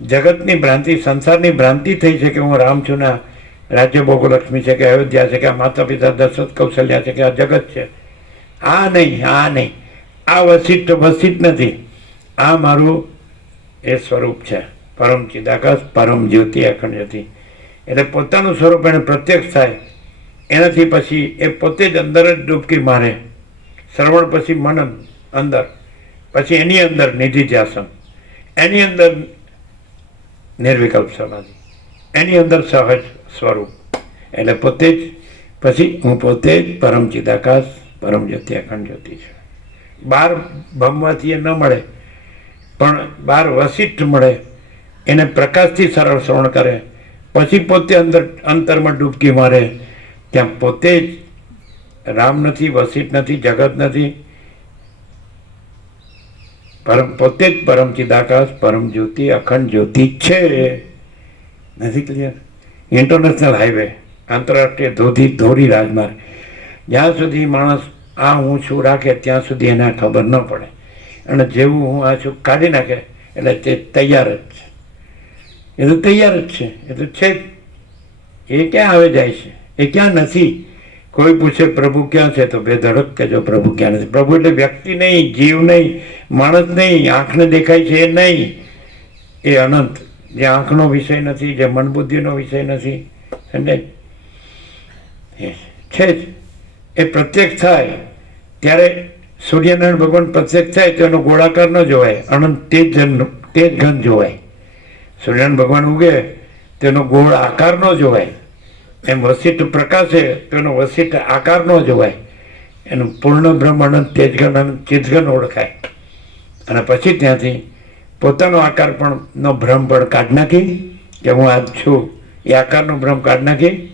જગતની ભ્રાંતિ, સંસારની ભ્રાંતિ થઈ છે કે હું રામ છું ને રાજ્ય ભોગલક્ષ્મી છે કે અયોધ્યા છે કે આ માતા પિતા દશરથ કૌશલ્યા છે કે આ જગત છે. આ નહીં, આ નહીં, આ વસિષ્ઠ નથી, આ મારું એ સ્વરૂપ છે. પરમ ચિદાકાશ પરમ જ્યોતિ અખંડ જ્યોતિ. એટલે પોતાનું સ્વરૂપ એને પ્રત્યક્ષ થાય, એનાથી પછી એ પોતે જ અંદર જ ડૂબકી મારે. શ્રવણ પછી મનન અંદર, પછી એની અંદર નિધિ ધ્યાસન, એની અંદર નિર્વિકલ્પ સમાધિ, એની અંદર સહજ સ્વરૂપ. એટલે પોતે જ પછી હું પોતે જ પરમ ચિદાકાશ પરમ જ્યોતિ અખંડ જ્યોતિ છે. બાર ભમવાથી એ ન મળે, પણ બાર વસિષ્ઠ મળે, એને પ્રકાશથી સરળ શ્રવણ કરે, પછી પોતે અંતરમાં ડૂબકી મારે. ત્યાં પોતે જ રામ નથી, વસિષ્ઠ નથી, જગત નથી, પોતે જ પરમ ચિદાકાશ પરમ જ્યોતિ અખંડ જ્યોતિ છે. નથી ક્લિયર? ઇન્ટરનેશનલ હાઈવે, આંતરરાષ્ટ્રીય ધોરી રાજમાર્ગ, જ્યાં સુધી માણસ આ હું છું રાખે ત્યાં સુધી એને ખબર ન પડે, અને જેવું હું આ છું કાઢી નાખે એટલે તે તૈયાર જ છે. એ તો તૈયાર જ છે, એ તો છે જ. એ ક્યાં આવે જાય છે? એ ક્યાં નથી? કોઈ પૂછે પ્રભુ ક્યાં છે તો બે ધડક કહેજો પ્રભુ ક્યાં નથી. પ્રભુ એટલે વ્યક્તિ નહીં, જીવ નહીં, માણસ નહીં, આંખને દેખાય છે એ નહીં. એ અનંત, જે આંખનો વિષય નથી, જે મન બુદ્ધિનો વિષય નથી, સમજાય છે જ. એ પ્રત્યક્ષ થાય ત્યારે સૂર્યનારાયણ ભગવાન પ્રત્યક્ષ થાય તો એનો ગોળાકાર ન જોવાય, અનંત તેજ ઘન જોવાય. સૂર્યનારાયણ ભગવાન ઉગે તો એનો ગોળ આકાર ન જોવાય. એમ વસિષ્ઠ પ્રકાશે તો એનો વસિષ્ઠ આકાર ન જોવાય. એનું પૂર્ણ બ્રહ્મ અનંત તેજઘન અનંત ચિતઘન ઓળખાય. અને પછી ત્યાંથી પોતાનો આકાર પણ નો ભ્રમ પણ કાઢી નાખી કે હું આ છું, એ આકારનો ભ્રમ કાઢી નાખી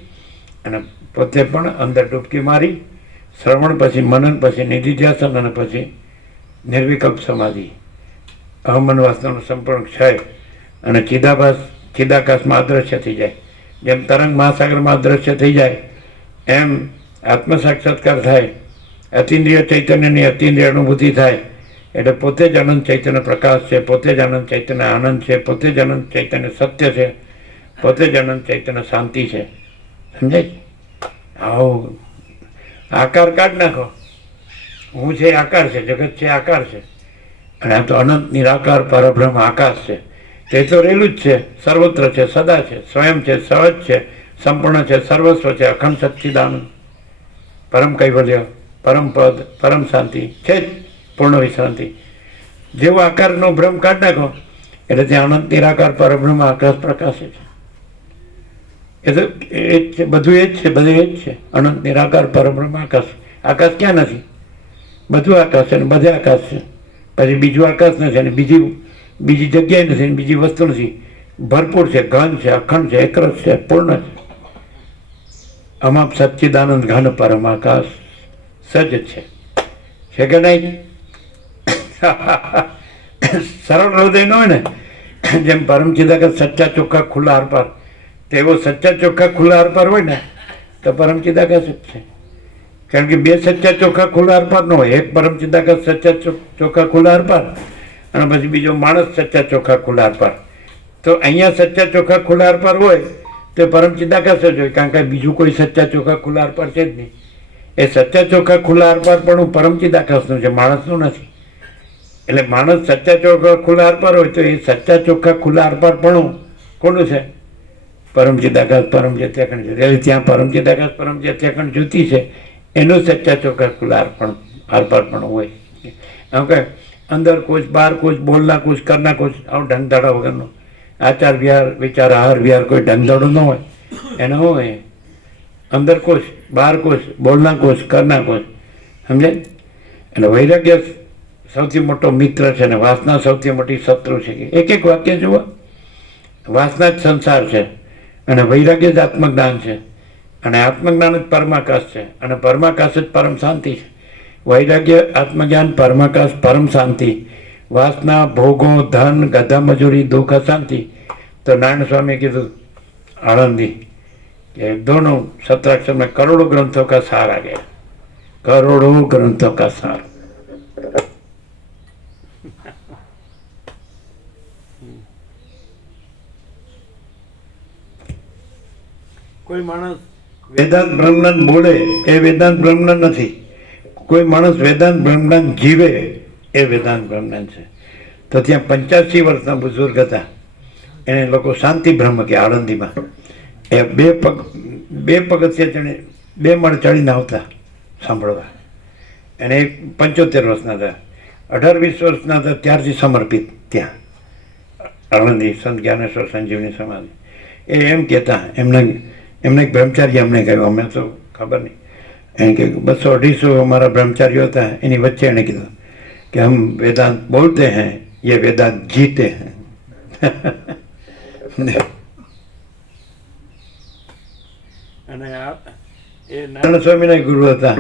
અને પોતે પણ અંદર ડૂબકી મારી. શ્રવણ પછી મનન પછી નિધિ ધ્યાસન અને પછી નિર્વિકલ્પ સમાધિ, અહમન વાસનાનો સંપૂર્ણ ક્ષય અને ચિદાકાશમાં અદ્રશ્ય થઈ જાય. જેમ તરંગ મહાસાગરમાં અદ્રશ્ય થઈ જાય એમ આત્મ સાક્ષાત્કાર થાય, અતિન્દ્રિય ચૈતન્યની અતિન્દ્રિય અનુભૂતિ થાય. એટલે પોતે જ અનંત ચૈતન્ય પ્રકાશ છે, પોતે જ અનંત ચૈતન્ય આનંદ છે, પોતે જ અનંત ચૈતન્ય સત્ય છે, પોતે જ અનંત ચૈતન્ય શાંતિ છે. સમજાય? આવો આકાર કાઢ નાખો. હું છે આકાર છે, જગત છે આકાર છે, અને આ તો અનંત નિરાકાર પરબ્રહ્મ આકાશ છે. તે તો રહેલું જ છે, સર્વત્ર છે, સદા છે, સ્વયં છે, સહજ છે, સંપૂર્ણ છે, સર્વસ્વ છે, અખંડ સચ્ચિદાનંદ, પરમ કૈવલ્ય, પરમ પદ, પરમ શાંતિ છે જ, પૂર્ણ વિશ્રાંતિ. જેવો આકારનો ભ્રમ કાઢ નાખો એટલે ત્યાં અનંત નિરાકાર પરબ્રહ્મ આકાશ પ્રકાશે છે. એ તો એ જ છે, બધું એ જ છે, બધું એ જ છે. અનંત નિરાકાર પરબ્રહ્મ આકાશ. આકાશ ક્યાં નથી? બધું આકાશ છે ને બધે આકાશ છે. પછી બીજું આકાશ નથી અને બીજી જગ્યાએ નથી, બીજી વસ્તુ નથી. ભરપૂર છે, ઘન છે, અખંડ છે, એકરસ છે, પૂર્ણ છે. અમાપ સચ્ચિદાનંદ ઘન પરમ આકાશ સજ છે કે નહીં? સરળ હૃદય ન હોય ને, જેમ પરમ ચિદાકાશ સચ્ચા ચોખ્ખા ખુલ્લા આરપાર, તેવો સચ્ચા ચોખ્ખા ખુલ્લા આરપાર હોય ને તો પરમ ચિદાકાશ જ છે. કારણ કે બે સચ્ચા ચોખ્ખા ખુલ્લા આરપાર ન હોય. એક પરમ ચિદાકાશ સચ્ચા ચોખ્ખા ખુલ્લા આરપાર અને પછી બીજો માણસ સચ્ચા ચોખ્ખા ખુલ્લા આરપાર. તો અહીંયા સચ્ચા ચોખ્ખા ખુલ્લા આરપાર હોય તો પરમ ચિદાકાશ જ હોય, કારણ કે બીજું કોઈ સચ્ચા ચોખ્ખા ખુલ્લા આરપાર છે જ નહીં. એ સચ્ચા ચોખ્ખા ખુલ્લા આરપાર પણ પરમ ચિદાકાશનું છે, માણસનું નથી. એટલે માણસ સચ્ચા ચોખ્ખા ખુલ્લા આરપાર હોય તો એ સચ્ચા ચોખ્ખા ખુલ્લા આરપાર પણ કોનું છે? પરમ ચિદાકાશ પરમ જ્યોતિ અખંડ જ્યોતિ. એટલે ત્યાં પરમ ચિદાકાશ પરમ જ્યોતિ અખંડ જ્યોતિ છે, એનું સચ્ચા ચોખ્ખા ખુલ્લા આરપાર પણ હોય. આમ કે અંદર કુછ, બહાર કુછ, બોલના કુછ, કરના કુછ, આવું ઢંગધાડા વગરનો આચાર વિહાર વિચાર આહાર વિહાર કોઈ ઢંગધાડો ન હોય. એનો હોય અંદર કુછ, બહાર કુછ, બોલના કુછ, કરના કુછ. સમજે? એટલે વૈરાગ્ય સૌથી મોટો મિત્ર છે ને વાસના સૌથી મોટી શત્રુ છે. એક એક વાક્ય જુઓ, વાસના જ સંસાર છે અને વૈરાગ્ય જ આત્મજ્ઞાન છે, અને આત્મજ્ઞાન જ પરમાકાશ છે, અને પરમાકાશ જ પરમ શાંતિ છે. વૈરાગ્ય, આત્મજ્ઞાન, પરમાકાશ, પરમ શાંતિ, વાસના, ભોગો, ધન, ગધા મજૂરી, દુઃખ, અશાંતિ. તો નારાયણ સ્વામી કીધું આણંદી कि दोनों सत्राक्षर में करोड़ों ग्रंथों का सार आ गया, करोड़ों ग्रंथों का सार. કોઈ માણસ વેદાંત બ્રહ્મજ્ઞાન બોલે એ વેદાંત બ્રહ્મજ્ઞાન નથી. કોઈ માણસ વેદાંત બ્રહ્મજ્ઞાન જીવે એ વેદાંત બ્રહ્મજ્ઞાન છે. તો ત્યાં 85 વર્ષના બુઝુર્ગ હતા, એને લોકો શાંતિ બ્રહ્મ કે આળંદીમાં. એ બે પગથિયા ચડી, 2 માળ ચડીને આવતા સાંભળવા. એને 75 વર્ષના હતા, 18-20 વર્ષના હતા ત્યારથી સમર્પિત ત્યાં આણંદી સંત જ્ઞાનેશ્વર સંજીવની સમાધિ. એ એમ કહેતા, એમને એક બ્રહ્મચારી અમને કહ્યું, અમે તો ખબર નહીં, એને કહ્યું 200-250 અમારા બ્રહ્મચારીઓ હતા, એની વચ્ચે એણે કીધું કે હમ વેદાંત બોલતે हैं, ये वेदांत जीते हैं. અને એ નારાયણ સ્વામીના ગુરુ હતા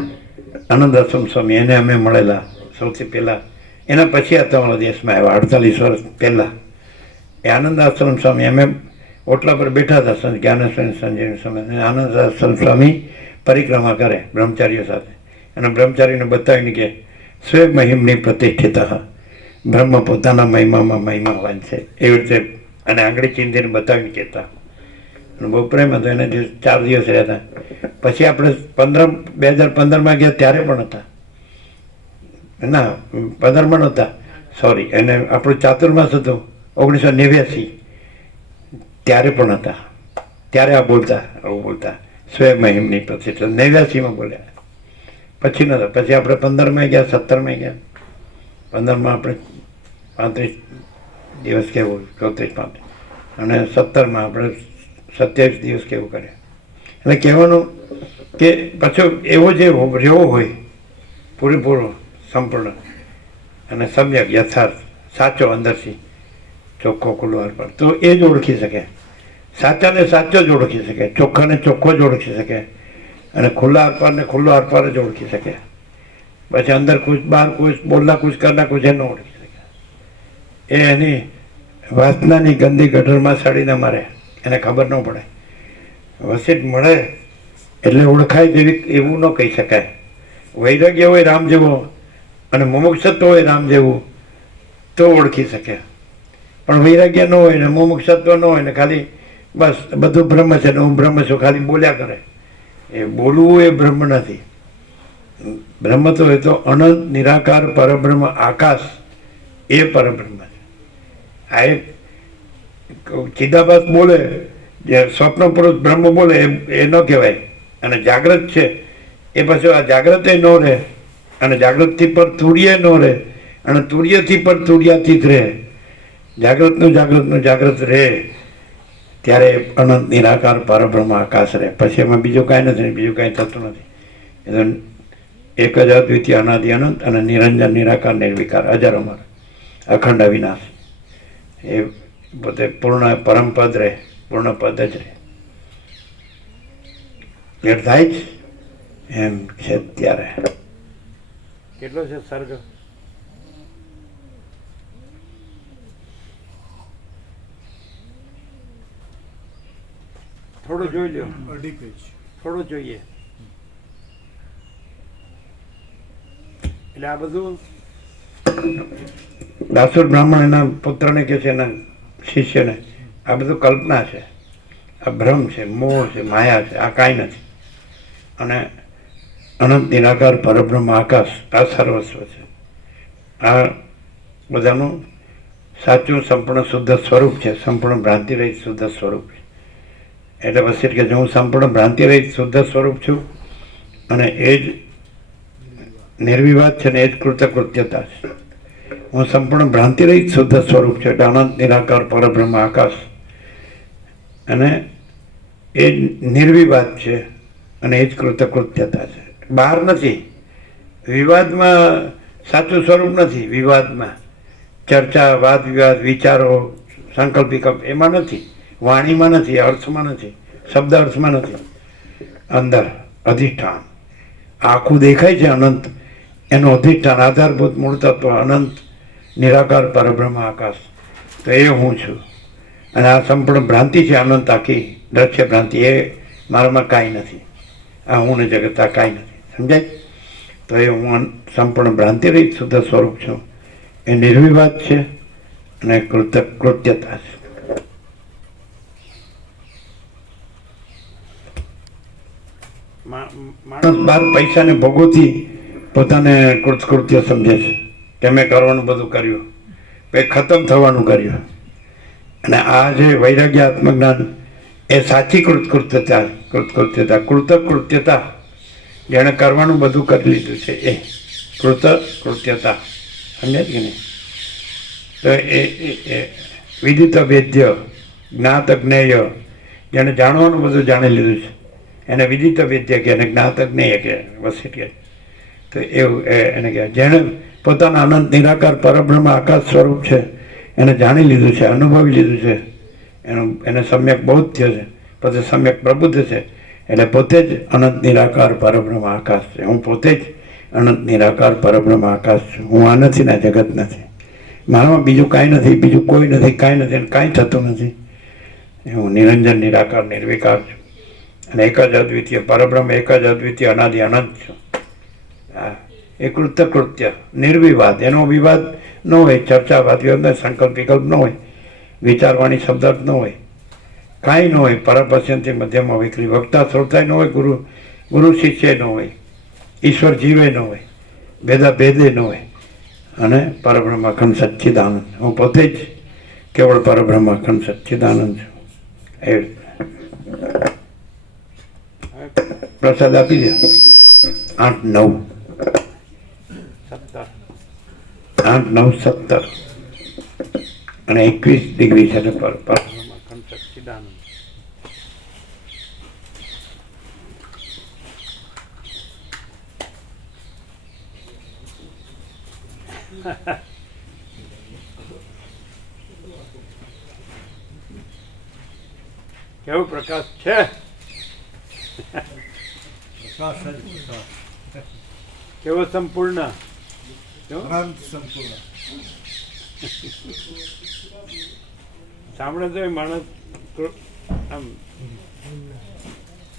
આનંદ આશ્રમ સ્વામી, એને અમે મળેલા સૌથી પહેલાં. એના પછી આ તમારા દેશમાં આવ્યા 48 વર્ષ પહેલાં. એ આનંદ આશ્રમ સ્વામી, અમે ઓટલા પર બેઠા હતા સંત જ્ઞાનેશ્વર સંજીવની સ્વામી. આનંદ આશ્રમ સ્વામી પરિક્રમા કરે બ્રહ્મચારીઓ સાથે, અને બ્રહ્મચારીને બતાવીને કે સ્વે મહિમની પ્રતિષ્ઠિત બ્રહ્મ પોતાના મહિમામાં મહિમાવાન છે, એવી રીતે. અને આંગળી ચીંધીને બતાવીને કહેતા. અને બહુ પ્રેમ હતો એને. 4 દિવસ રહ્યા હતા. પછી આપણે 2015માં ગયા ત્યારે પણ હતા, ના 15માં નહોતા, સોરી. એને આપણું ચાતુર્માસ હતું 1989, ત્યારે પણ હતા. ત્યારે આ બોલતા, આવું બોલતા સ્વે મહિમની પ્રતિષ્ઠા. 89માં બોલ્યા, પછી નહોતા. પછી આપણે 15માં ગયા, 17માં ગયા. 15માં આપણે 35 દિવસ કેવું, 34-35, અને 17માં આપણે 27 દિવસ કેવું કર્યા. એટલે કહેવાનું કે પાછો એવો જે રહેવો હોય પૂરેપૂરો, સંપૂર્ણ અને સમ્યક યથાર્થ, સાચો અંદરથી ચોખ્ખો ખુલ્લો અર્પણ, તો એ જ ઓળખી શકે. સાચાને સાચો જ ઓળખી શકે, ચોખ્ખાને ચોખ્ખો જ ઓળખી શકે, અને ખુલ્લા અર્પણને ખુલ્લો અર્પણ જ ઓળખી શકે. પછી અંદર કુછ બહાર કુછ, બોલના કુછ કરના કુછ એ ન ઓળખી શકે. એ એની વાસનાની ગંદી ગટરમાં સડીને મરે, એને ખબર ન પડે. વસીટ મળે એટલે ઓળખાય જેવી એવું ન કહી શકાય. વૈરાગ્ય હોય રામ જેવો, અને મુમુક્ષત્વ હોય રામ જેવું, તો ઓળખી શકે. પણ વૈરાગ્ય ન હોય ને મુમુક્ષત્વ ન હોય ને ખાલી બસ બધું બ્રહ્મ છે ને હું બ્રહ્મ છું ખાલી બોલ્યા કરે, એ બોલવું એ બ્રહ્મ નથી. બ્રહ્મ તો એ તો અનંત નિરાકાર પરબ્રહ્મ આકાશ, એ પરબ્રહ્મ છે. આ એક ચિદાભાસ બોલે, જે સ્વપ્ન પુરુષ બ્રહ્મ બોલે એ ન કહેવાય. અને જાગ્રત છે એ પછી આ જાગ્રતે ન રહે, અને જાગૃતથી પર તુર્ય ન રહે, અને તુર્યથી પર તુર્યાતીત રહે. જાગ્રતનું જાગ્રત રહે ત્યારે અનંત નિરાકાર પરબ્રહ્મ આકાશ રહે. પછી એમાં બીજું કાંઈ નથી, બીજું કાંઈ થતું નથી. એ તો એક જ અદ્વિતીય અનાદિ અનંત અને નિરંજન નિરાકાર નિર્વિકાર અજર અમર અખંડ અવિનાશ. એ પોતે પૂર્ણ પરમપદ રહે, પૂર્ણ પદ જ રહે. ક્લિયર થાય જ એમ છે. ત્યારે કેટલો છે સર્ગ? થોડું જોઈ લો, થોડું જોઈએ. એટલે આ બધું દાસુર બ્રાહ્મણ એના પુત્રને કહે છે, એના શિષ્યને, આ બધું કલ્પના છે, આ ભ્રમ છે, મોહ છે, માયા છે, આ કાંઈ નથી. અને અનંત નિરાકાર પરબ્રહ્મ આકાશ આ સર્વસ્વ છે. આ બધાનું સાચું સંપૂર્ણ શુદ્ધ સ્વરૂપ છે, સંપૂર્ણ ભ્રાંતિ રહિત શુદ્ધ સ્વરૂપ છે. એટલે વસીટ કે હું સંપૂર્ણ ભ્રાંતિ રહિત શુદ્ધ સ્વરૂપ છું, અને એ જ નિર્વિવાદ છે, ને એ જ કૃતકૃત્યતા છે. હું સંપૂર્ણ ભ્રાંતિ રહિત શુદ્ધ સ્વરૂપ છું, એટલે અનંત નિરાકાર પરબ્રહ્મ આકાશ, અને એ જ નિર્વિવાદ છે, અને એ જ કૃતકૃત્યતા છે. બહાર નથી, વિવાદમાં સાચું સ્વરૂપ નથી. વિવાદમાં ચર્ચા, વાદ વિવાદ, વિચારો, સંકલ્પ વિકલ્પ એમાં નથી, વાણીમાં નથી, અર્થમાં નથી, શબ્દ અર્થમાં નથી. અંદર અધિષ્ઠાન આખું દેખાય છે અનંત, એનું અધિષ્ઠાન આધારભૂત મૂળ તત્વ અનંત નિરાકાર પરબ્રહ્મ આકાશ, તો એ હું છું. અને આ સંપૂર્ણ ભ્રાંતિ છે, અનંત આખી દ્રશ્ય ભ્રાંતિ, એ મારામાં કાંઈ નથી. આ હું ને જગત આ કાંઈ નથી, સમજાય? તો એ હું સંપૂર્ણ ભ્રાંતિ રહિત શુદ્ધ સ્વરૂપ છું. એ નિર્વિવાદ છે અને કૃત્યતા છે. માણસ બાર પૈસાને ભોગવથી પોતાને કૃત્ય સમજે છે કે મેં કરવાનું બધું કર્યું, પછી ખતમ થવાનું કર્યું. અને આ જે વૈરાગ્ય આત્મજ્ઞાન એ સાચી કૃત્યતા, જેણે કરવાનું બધું કરી લીધું છે એ કૃત્યતા, સમજે કે નહીં? તો એ વિદિત વેદ્ય જ્ઞાત જ્ઞેય, જેણે જાણવાનું બધું જાણી લીધું છે એને વિદિત વેદ્ય કે, એને જ્ઞાત જ્ઞેય કે, વસીટ કે. તો એવું એને કહેવાય. જેણે પોતાના અનંત નિરાકાર પરબ્રહ્મ આકાશ સ્વરૂપ છે એને જાણી લીધું છે, અનુભવી લીધું છે, એને સમ્યક બોધ થયો છે, પછી સમ્યક પ્રબુદ્ધ છે. એટલે પોતે જ અનંત નિરાકાર પરબ્રહ્મ આકાશ છે. હું પોતે જ અનંત નિરાકાર પરબ્રહ્મ આકાશ છું. હું આ નથી ને જગત નથી. મારામાં બીજું કાંઈ નથી, બીજું કોઈ નથી, કાંઈ નથી, કાંઈ થતું નથી. હું નિરંજન નિરાકાર નિર્વિકાર છું અને એક જ અદ્વિતીય પરબ્રહ્મ, એક જ અદ્વિતીય અનાદિ અનંત છું. હા, એ કૃત્ય નિર્વિવાદ, એનો વિવાદ ન હોય, ચર્ચા વાદ સંકલ્પ વિકલ્પ ન હોય, વિચારવાણી શબ્દાર્થ ન હોય, કાંઈ ન હોય. પરપશ્યંથી મધ્યમાં વિકરી, વક્તા શ્રોતા ન હોય, ગુરુ શિષ્ય ન હોય, ઈશ્વર જીવે ન હોય, ભેદે ન હોય. અને પરબ્રહ્મ અખંડ સચ્ચિદાનંદ, હું પોતે જ કેવળ પરબ્રહ્મ અખંડ સચ્ચિદાનંદ છું. એ પ્રસાદ આપી દો. 8, 9, 17 અને 21 ડિગ્રી છે. પરબ્રહ્મ અખંડ સચ્ચિદાનંદ. કેવો પ્રકાશ છે? કેવો સંપૂર્ણ, સાંભળે તો માણસ આમ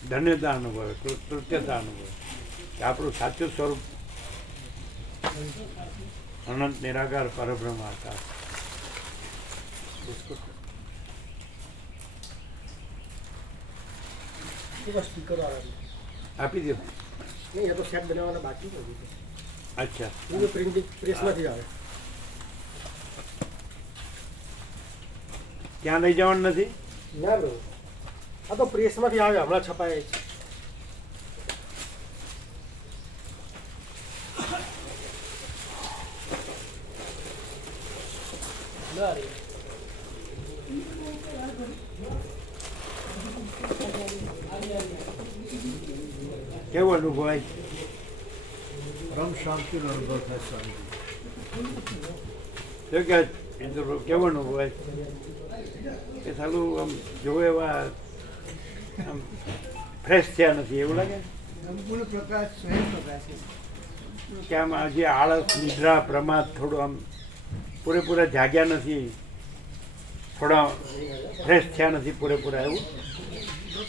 ધન્યતા અનુભવે, કૃત્યતા અનુભવે કે આપણું સાચું સ્વરૂપ અનંત નિરાકાર પરબ્રહ્મ આકાશ. આપી દો. નહીં, એ તો સેટ બનાવવાના બાકી નથી. અચ્છા, પ્રિન્ટિંગ પ્રેસમાંથી આવે. ત્યાં લઈ જવાનું નથી? ના લો, આ તો પ્રેસમાંથી આવે, હમણાં છપાય છે. કેવો અનુભવાય? પરમ શાંતિનો અનુભવ થાય. શાંતિ કેવો અનુભવાય? એ સારું આમ જોવે એવા આમ ફ્રેશ થયા નથી એવું લાગે? સંપૂર્ણ પ્રકાશ, સ્વયં પ્રકાશ કે આમ જે આળસ, નિદ્રા, પ્રમાદ થોડું આમ પૂરેપૂરા જાગ્યા નથી, થોડા ફ્રેશ થયા નથી પૂરેપૂરા, એવું?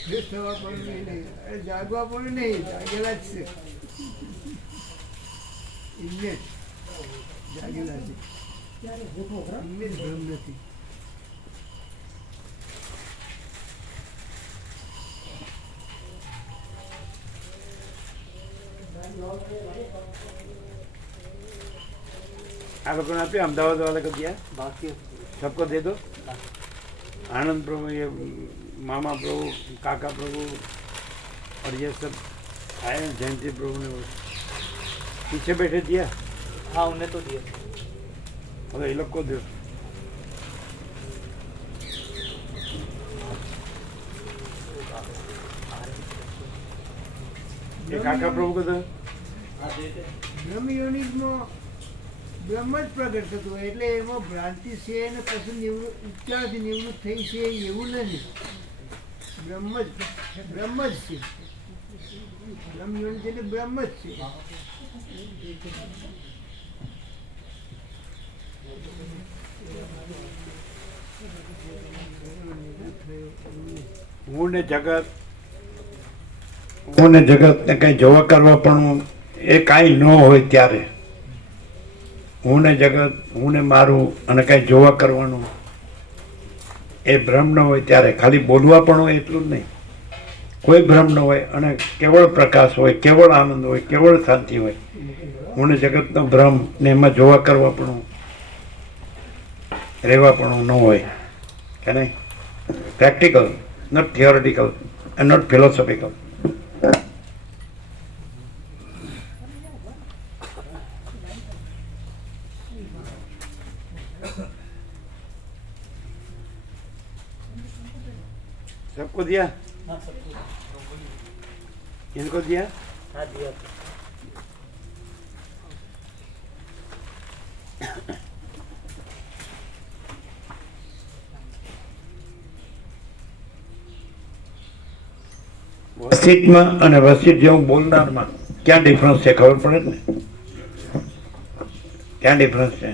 ફ્રેશ થવા પણ નહીં, જાગવા પણ નહીં, જાગેલા જ છે. ઇમેજ જાગેલા છે, ઇમેજ ભ્રમ નથી. આ લોકોને આપ્યો अहमदाबाद वाले को दिया, बाकी सबको दे दो. आनंद प्रभु, ये मामा प्रभु, काका प्रभु और ये सब आए हैं, जयंती प्रभु ने पीछे बैठे दिया. हाँ, उन्हें तो दिया. अरे ये लोग को दो. ये काका प्रभु को दो. બ્રહ્મયોનિકમાં બ્રહ્મ જ પ્રગટ થતું હોય, એટલે એમાં ભ્રાંતિ છે અને પછી ઉપચારથી નિવૃત્ત થઈ છે એવું નથી. બ્રહ્મ જ છે. બ્રહ્મયોનિક એટલે બ્રહ્મ જ છે. હું ને જગતને કંઈ જોવા કરવા પણ એ કાંઈ ન હોય ત્યારે, હું ને જગત, હું ને મારું અને કાંઈ જોવા કરવાનું એ ભ્રમ ન હોય ત્યારે, ખાલી બોલવા પણ હોય એટલું જ નહીં, કોઈ ભ્રમ ન હોય અને કેવળ પ્રકાશ હોય, કેવળ આનંદ હોય, કેવળ શાંતિ હોય. હું ને જગતનો ભ્રમ ને એમાં જોવા કરવા પણ રહેવા પણ ન હોય કે નહીં. Practical, not theoretical and not philosophical. सबको दिया, इनको दिया. વસિતમાં અને વસિત જેવું બોલનારમાં ક્યાં ડિફરન્સ છે ખબર પડે ને? ક્યાં ડિફરન્સ છે?